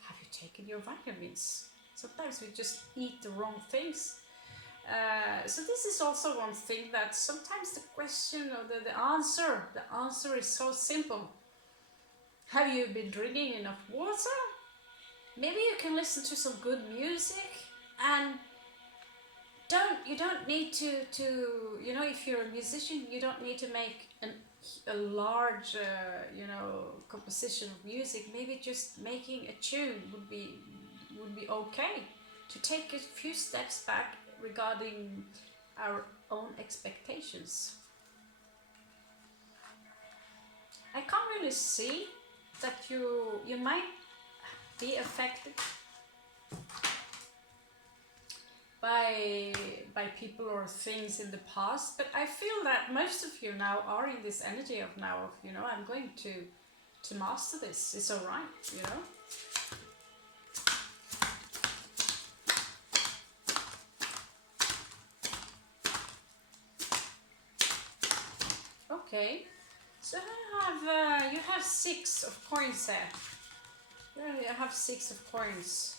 have you taken your vitamins? Sometimes we just eat the wrong things. So this is also one thing, that sometimes the question or the answer is so simple. Have you been drinking enough water? Maybe you can listen to some good music, and you don't need to if you're a musician, you don't need to make a large composition of music. Maybe just making a tune would be okay, to take a few steps back regarding our own expectations. I can't really see that you might be affected by people or things in the past, but I feel that most of you now are in this energy of I'm going to master this. It's all right, Okay, so you have 6 of coins there. You have 6 of coins.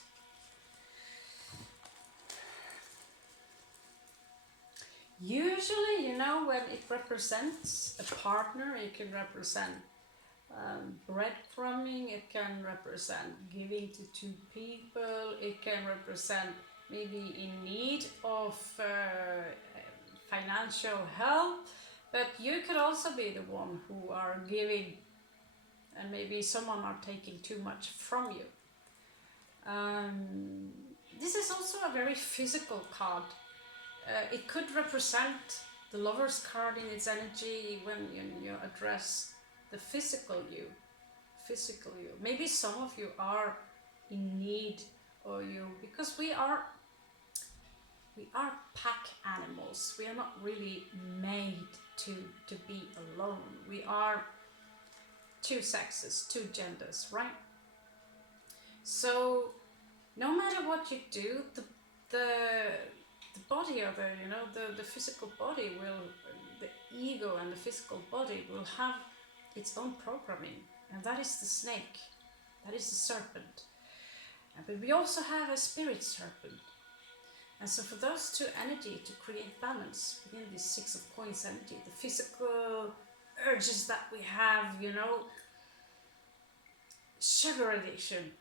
Usually, when it represents a partner, it can represent breadcrumbing, it can represent giving to 2 people, it can represent maybe in need of financial help, but you could also be the one who are giving, and maybe someone are taking too much from you. This is also a very physical card. It could represent the Lover's card in its energy when you address the physical you. Maybe some of you are in need, or because we are pack animals. We are not really made to be alone. We are 2 sexes, 2 genders, right? So no matter what you do, the body of the physical body the ego and the physical body will have its own programming, and that is the snake, that is the serpent. But we also have a spirit serpent, and so for those 2 energy to create balance within this 6 of coins energy, the physical urges that we have, sugar addiction.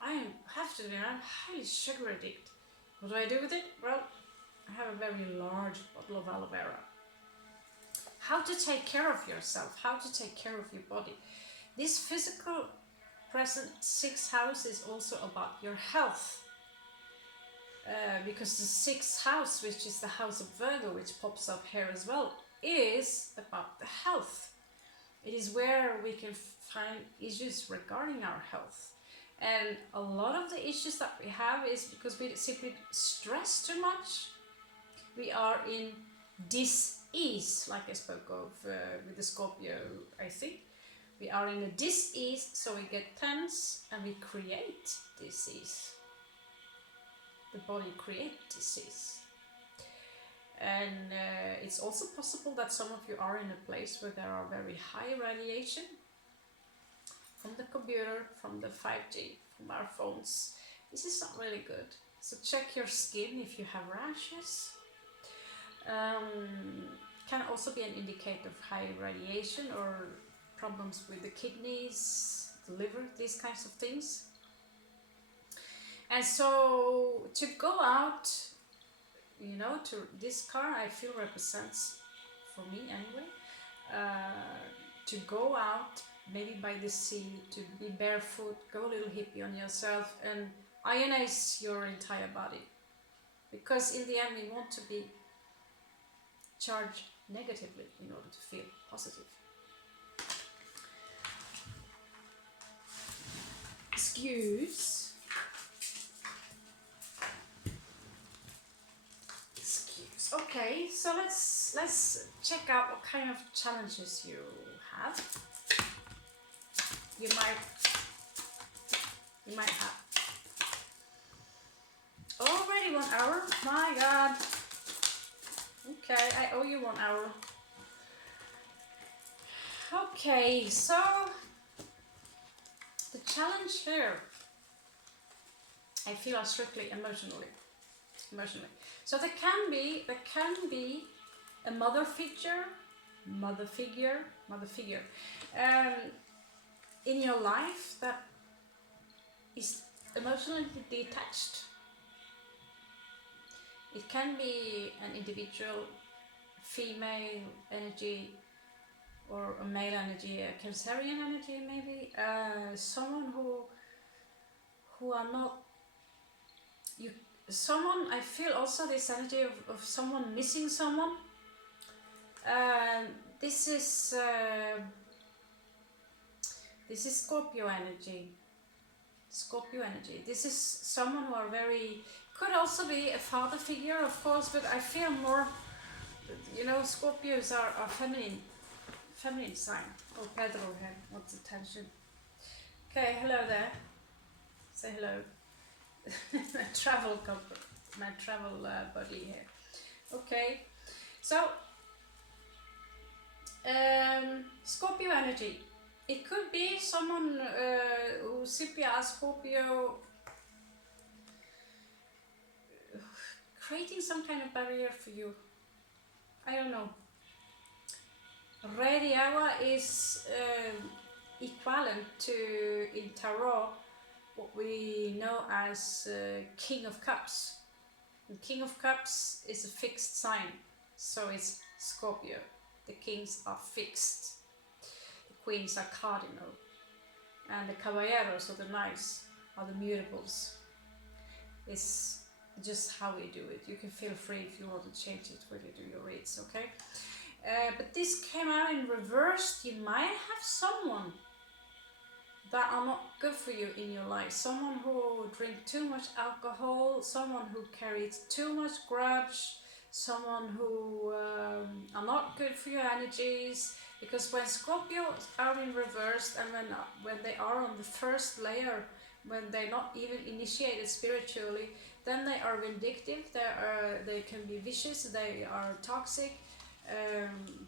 I have to admit, I'm highly sugar addicted. What do I do with it? Well, I have a very large bottle of aloe vera. How to take care of yourself, how to take care of your body. This physical present 6th house is also about your health. Because the 6th house, which is the house of Virgo, which pops up here as well, is about the health. It is where we can find issues regarding our health. And a lot of the issues that we have is because we simply stress too much. We are in dis-ease, like I spoke of with the Scorpio, I think. We are in a dis-ease, so we get tense and we create disease. The body creates disease. And it's also possible that some of you are in a place where there are very high radiation from the computer, from the 5G, from our phones. This is not really good. So check your skin if you have rashes. Can also be an indicator of high radiation or problems with the kidneys, the liver, these kinds of things. And so to go out you know, to this card I feel represents, for me anyway, to go out maybe by the sea, to be barefoot, go a little hippie on yourself and ionize your entire body, because in the end we want to be charged negatively in order to feel positive. Excuse. Okay, so let's check out what kind of challenges you have. You might have. Already 1 hour? My God. Okay, I owe you 1 hour. Okay, so the challenge here, I feel, are strictly emotionally. So there can be a mother figure in your life that is emotionally detached. It can be an individual, female energy, or a male energy, a Cancerian energy maybe, someone who are not you. Someone, I feel also this energy of someone missing someone. This is Scorpio energy. This is someone who are very, could also be a father figure, of course, but I feel more, you know, Scorpios are feminine sign. Oh, Pedro here wants attention. Okay, hello there. Say hello. my travel buddy here. Okay, so Scorpio energy. It could be someone who simply as Scorpio, creating some kind of barrier for you. I don't know. Red Hour is equivalent to, in Tarot, what we know as King of Cups. And King of Cups is a fixed sign, so it's Scorpio. The kings are fixed, the queens are cardinal, and the caballeros, or the knights, are the mutables. It's just how we do it. You can feel free if you want to change it when you do your reads, okay? But this came out in reverse. You might have someone that are not good for you in your life. Someone who drink too much alcohol, someone who carries too much grudge, someone who are not good for your energies. Because when Scorpios are in reverse, and when they are on the first layer, when they're not even initiated spiritually, then they are vindictive, they can be vicious, they are toxic.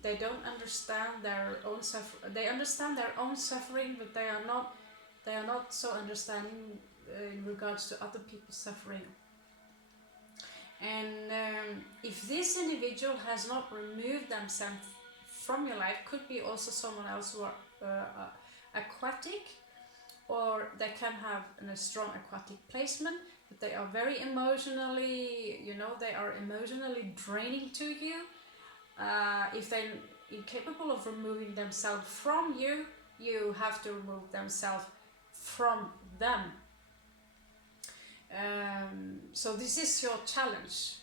They don't understand their own suffering. They understand their own suffering, but they are not so understanding in regards to other people's suffering. And if this individual has not removed themselves from your life, could be also someone else who are aquatic, or they can have a strong aquatic placement, but they are very emotionally, you know, they are emotionally draining to you. If they're incapable of removing themselves from you, you have to remove themselves from them. So this is your challenge.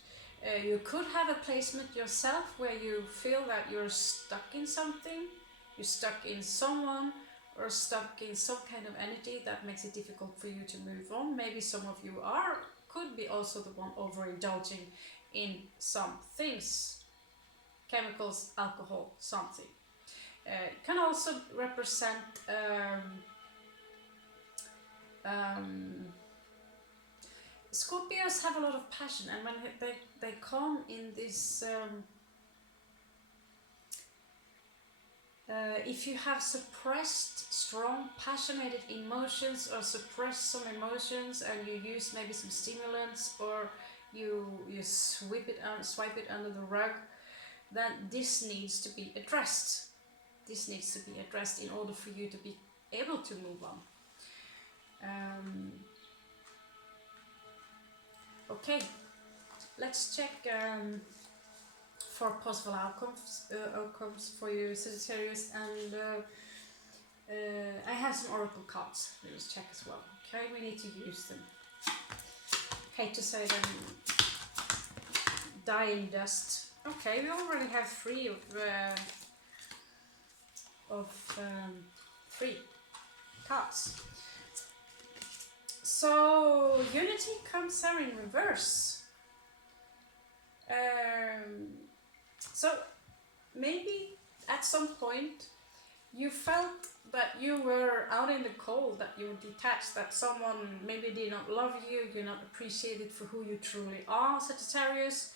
You could have a placement yourself where you feel that you're stuck in something, you're stuck in someone, or stuck in some kind of energy that makes it difficult for you to move on. Maybe some of you could be also the one overindulging in some things. Chemicals, alcohol, something. It can also represent Scorpios have a lot of passion, and when they come in this if you have suppressed strong passionate emotions, or suppressed some emotions, and you use maybe some stimulants, or you swipe it under the rug, then this needs to be addressed. This needs to be addressed in order for you to be able to move on. Okay, Let's check for possible outcomes for you, Sagittarius, and I have some oracle cards. Let's check as well. Okay, we need to use them. Hate to say them dying dust. Okay, we already have three three cards. So unity comes here in reverse. So maybe at some point you felt that you were out in the cold, that you were detached, that someone maybe did not love you, you're not appreciated for who you truly are, Sagittarius.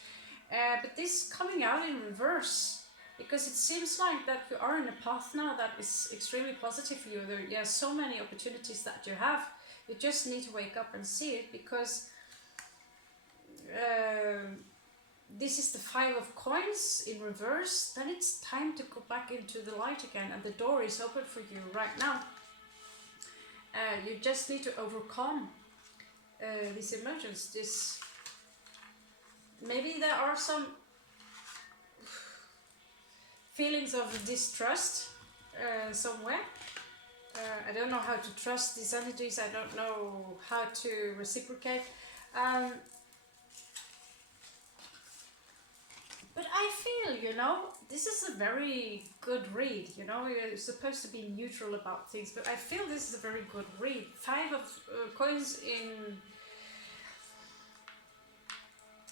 But this coming out in reverse, because it seems like that you are in a path now that is extremely positive for you. There are so many opportunities that you have. You just need to wake up and see it, because this is the Five of Coins in reverse. Then it's time to go back into the light again, and the door is open for you right now. You just need to overcome these emotions. Maybe there are some feelings of distrust somewhere. I don't know how to trust these energies. I don't know how to reciprocate. But I feel, you know, this is a very good read. You know, you're supposed to be neutral about things, but I feel this is a very good read. Five of Coins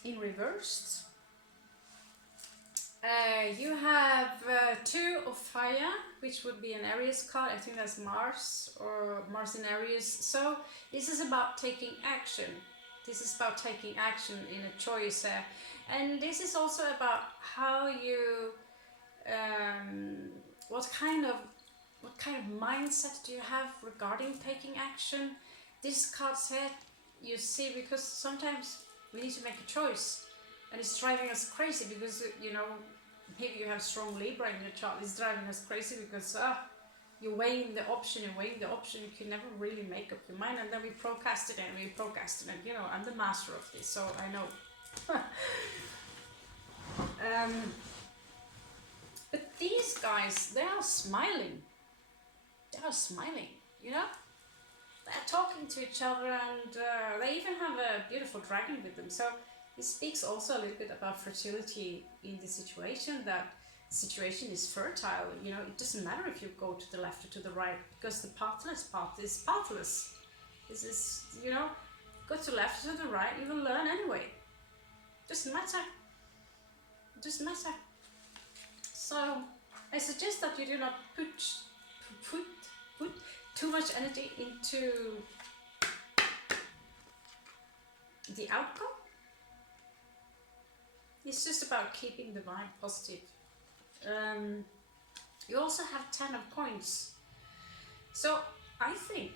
in reversed. You have Two of Fire, which would be an Aries card. I think that's Mars, or Mars in Aries. So this is about taking action. This is about taking action in a choice. And this is also about how you, what kind of mindset do you have regarding taking action? This card said, you see, because sometimes we need to make a choice, and it's driving us crazy because, you know, maybe you have strong Libra in your chart. It's driving us crazy because you're weighing the option, you can never really make up your mind, and then we procrastinate. You know, I'm the master of this, so I know. But these guys, they are smiling, you know, they're talking to each other, and they even have a beautiful dragon with them. So it speaks also a little bit about fertility in the situation, that the situation is fertile. You know, it doesn't matter if you go to the left or to the right, because the pathless path is pathless. This is, you know, go to the left or to the right, you will learn anyway. Doesn't matter. So I suggest that you do not put too much energy into the outcome. It's just about keeping the vibe positive. You also have 10 of Coins. So I think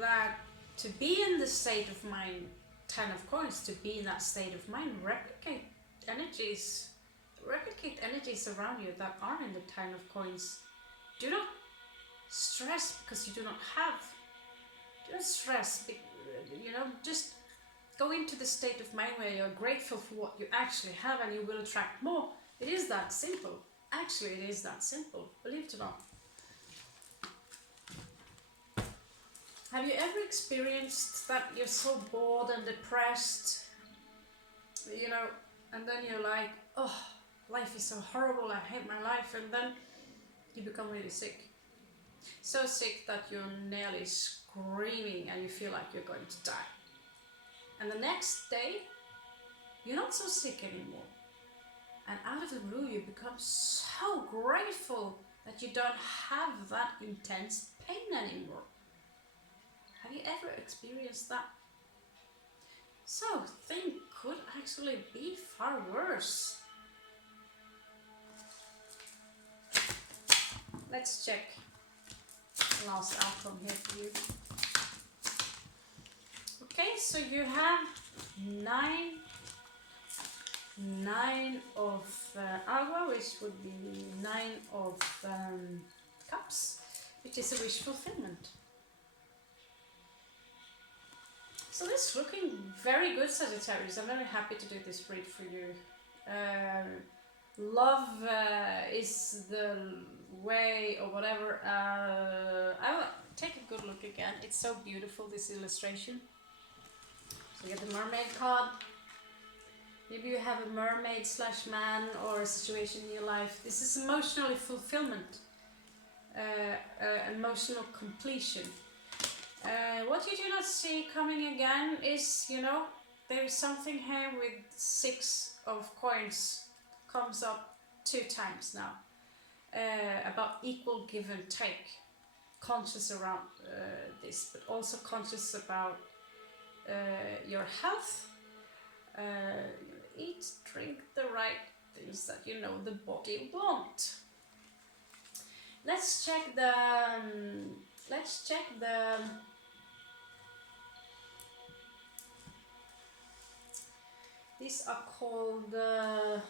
that to be in the state of mind, 10 of Coins, to be in that state of mind, replicate energies around you that are in the 10 of Coins. Do not stress because you do not have. Do not stress, you know, just go into the state of mind where you're grateful for what you actually have, and you will attract more. It is that simple. Actually, it is that simple. Believe it or not. Have you ever experienced that you're so bored and depressed, you know, and then you're like, oh, life is so horrible, I hate my life, and then you become really sick. So sick that you're nearly screaming and you feel like you're going to die. And the next day, you're not so sick anymore. And out of the blue, you become so grateful that you don't have that intense pain anymore. Have you ever experienced that? So, things could actually be far worse. Let's check the last outcome here for you. Okay, so you have nine of agua, which would be 9 of cups, which is a wish fulfillment. So this is looking very good, Sagittarius. I'm very happy to do this read for you. Love is the way, or whatever. I will take a good look again. It's so beautiful, this illustration. So you get the mermaid card. Maybe you have a mermaid slash man or a situation in your life. This is emotionally fulfillment, emotional completion. What you do not see coming again is, you know, there is something here with 6 of coins comes up 2 times now, about equal give and take, conscious around this, but also conscious about your health. Eat, drink the right things that you know the body wants. Let's check the these are called the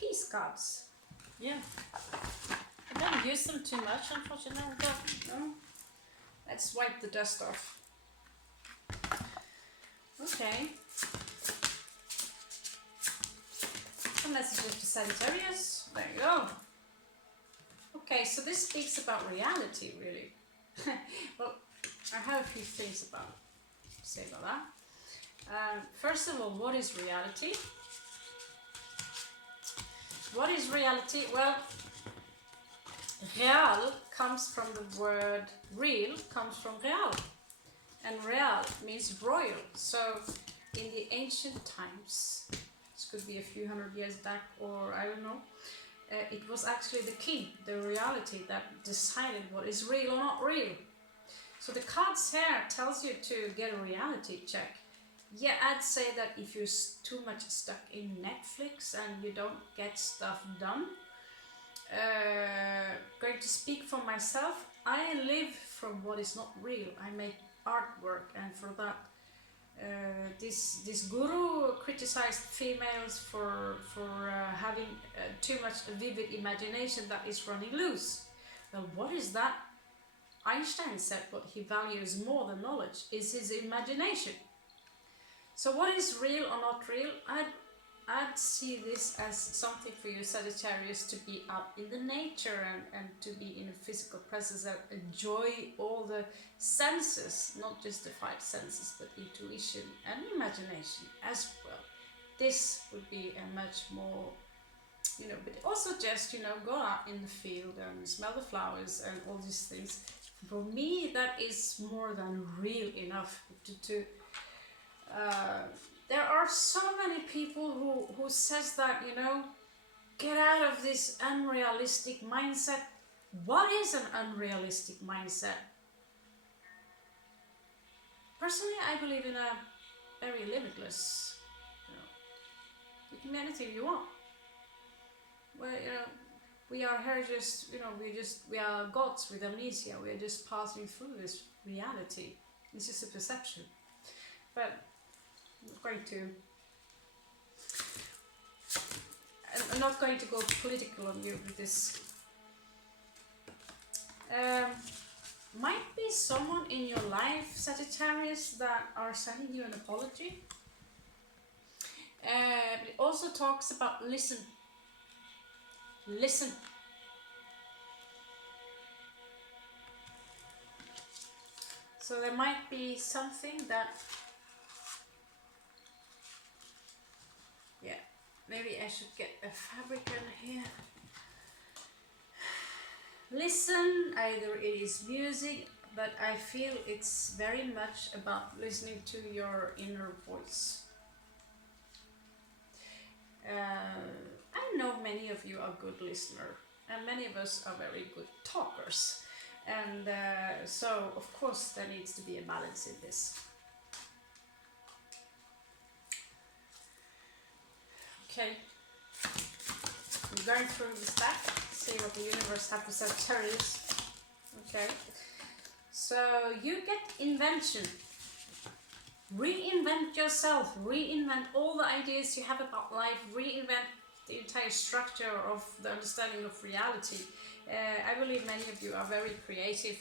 peace cards. Yeah, I don't use them too much, unfortunately. No. Let's wipe the dust off. Okay. Some messages to Sagittarius. There you go. Okay, so this speaks about reality, really. Well, I have a few things to say about that. First of all, what is reality? What is reality? Well, real comes from the word real, comes from real. And real means royal. So in the ancient times, this could be a few hundred years back, or I don't know, it was actually the king, the reality, that decided what is real or not real. So the cards here tells you to get a reality check. Yeah, I'd say that if you're too much stuck in Netflix and you don't get stuff done, going to speak for myself, I live from what is not real. I make artwork, and for that, this guru criticized females for having too much vivid imagination that is running loose. Well, what is that? Einstein said what he values more than knowledge is his imagination. So what is real or not real? I'd see this as something for you, Sagittarius, to be out in the nature and to be in a physical presence and enjoy all the senses, not just the 5 senses, but intuition and imagination as well. This would be a much more, you know, but also just, you know, go out in the field and smell the flowers and all these things. For me, that is more than real enough to there are so many people who says that, you know, get out of this unrealistic mindset. What is an unrealistic mindset? Personally, I believe in a very limitless, you know, you can be anything you want. Well, you know, we are here just, you know, we are gods with amnesia. We are just passing through this reality. It's just a perception. But I'm not going to go political on you with this. Might be someone in your life, Sagittarius, that are sending you an apology. It also talks about listen. So there might be something that, yeah, maybe I should get a fabric in here. Listen, either it is music, but I feel it's very much about listening to your inner voice. I know many of you are good listeners, and many of us are very good talkers. And so, of course, there needs to be a balance in this. Okay, I'm going through the stack, see what the universe has to Sagittarius. Okay, so you get invention. Reinvent yourself, reinvent all the ideas you have about life, reinvent the entire structure of the understanding of reality. I believe many of you are very creative.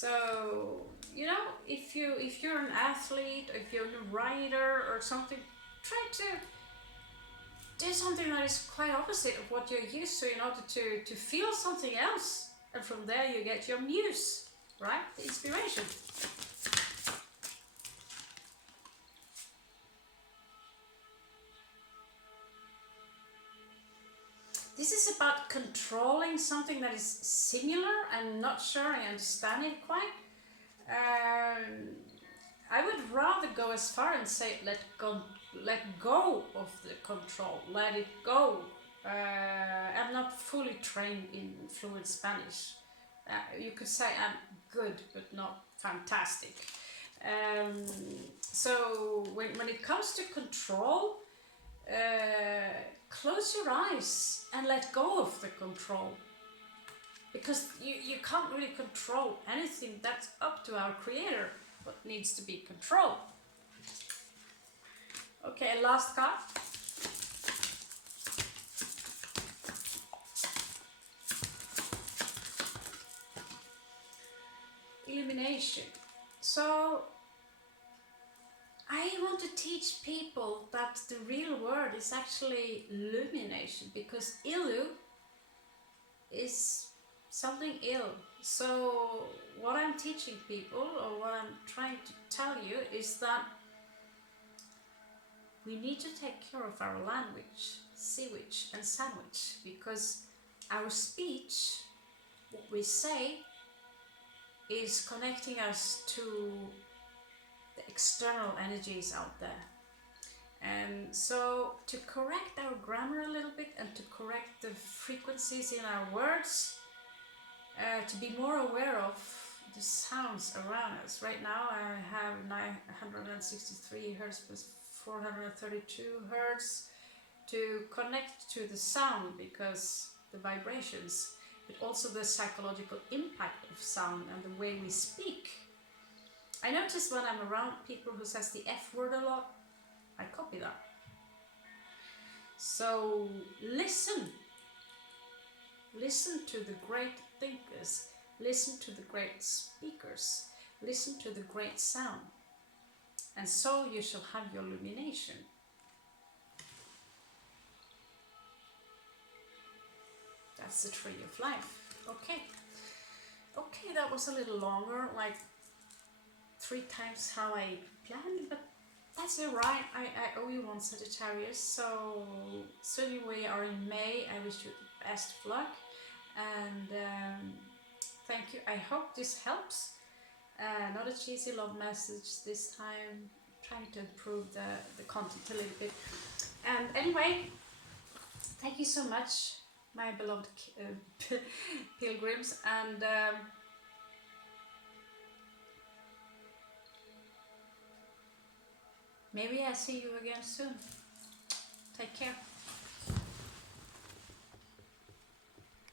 So, you know, if you're an athlete, if you're a writer or something, try to do something that is quite opposite of what you're used to in order to feel something else. And from there you get your muse, right? The inspiration. This is about controlling something that is similar and not sure I understand it quite. I would rather go as far and say let go of the control, let it go. I'm not fully trained in fluent Spanish. You could say I'm good, but not fantastic. So when it comes to control, close your eyes and let go of the control, because you can't really control anything. That's up to our creator what needs to be controlled. Okay, last card. Illumination. So I want to teach people that the real word is actually illumination, because illu is something ill. So what I'm teaching people, or what I'm trying to tell you, is that we need to take care of our language, sewage and sandwich, because our speech, what we say, is connecting us to the external energies out there. And so to correct our grammar a little bit and to correct the frequencies in our words, to be more aware of the sounds around us. Right now I have 963 hertz plus 432 hertz to connect to the sound, because the vibrations, but also the psychological impact of sound and the way we speak. I notice when I'm around people who says the F word a lot, I copy that. So listen to the great thinkers, listen to the great speakers, listen to the great sound, and so you shall have your illumination. That's the tree of life. Okay, that was a little longer, like 3 times how I planned, but that's alright. I owe you one, Sagittarius. So soon we are in May. I wish you the best of luck, and thank you. I hope this helps. Not a cheesy love message this time. I'm trying to improve the content a little bit. And anyway, thank you so much, my beloved pilgrims, and maybe I see you again soon. Take care.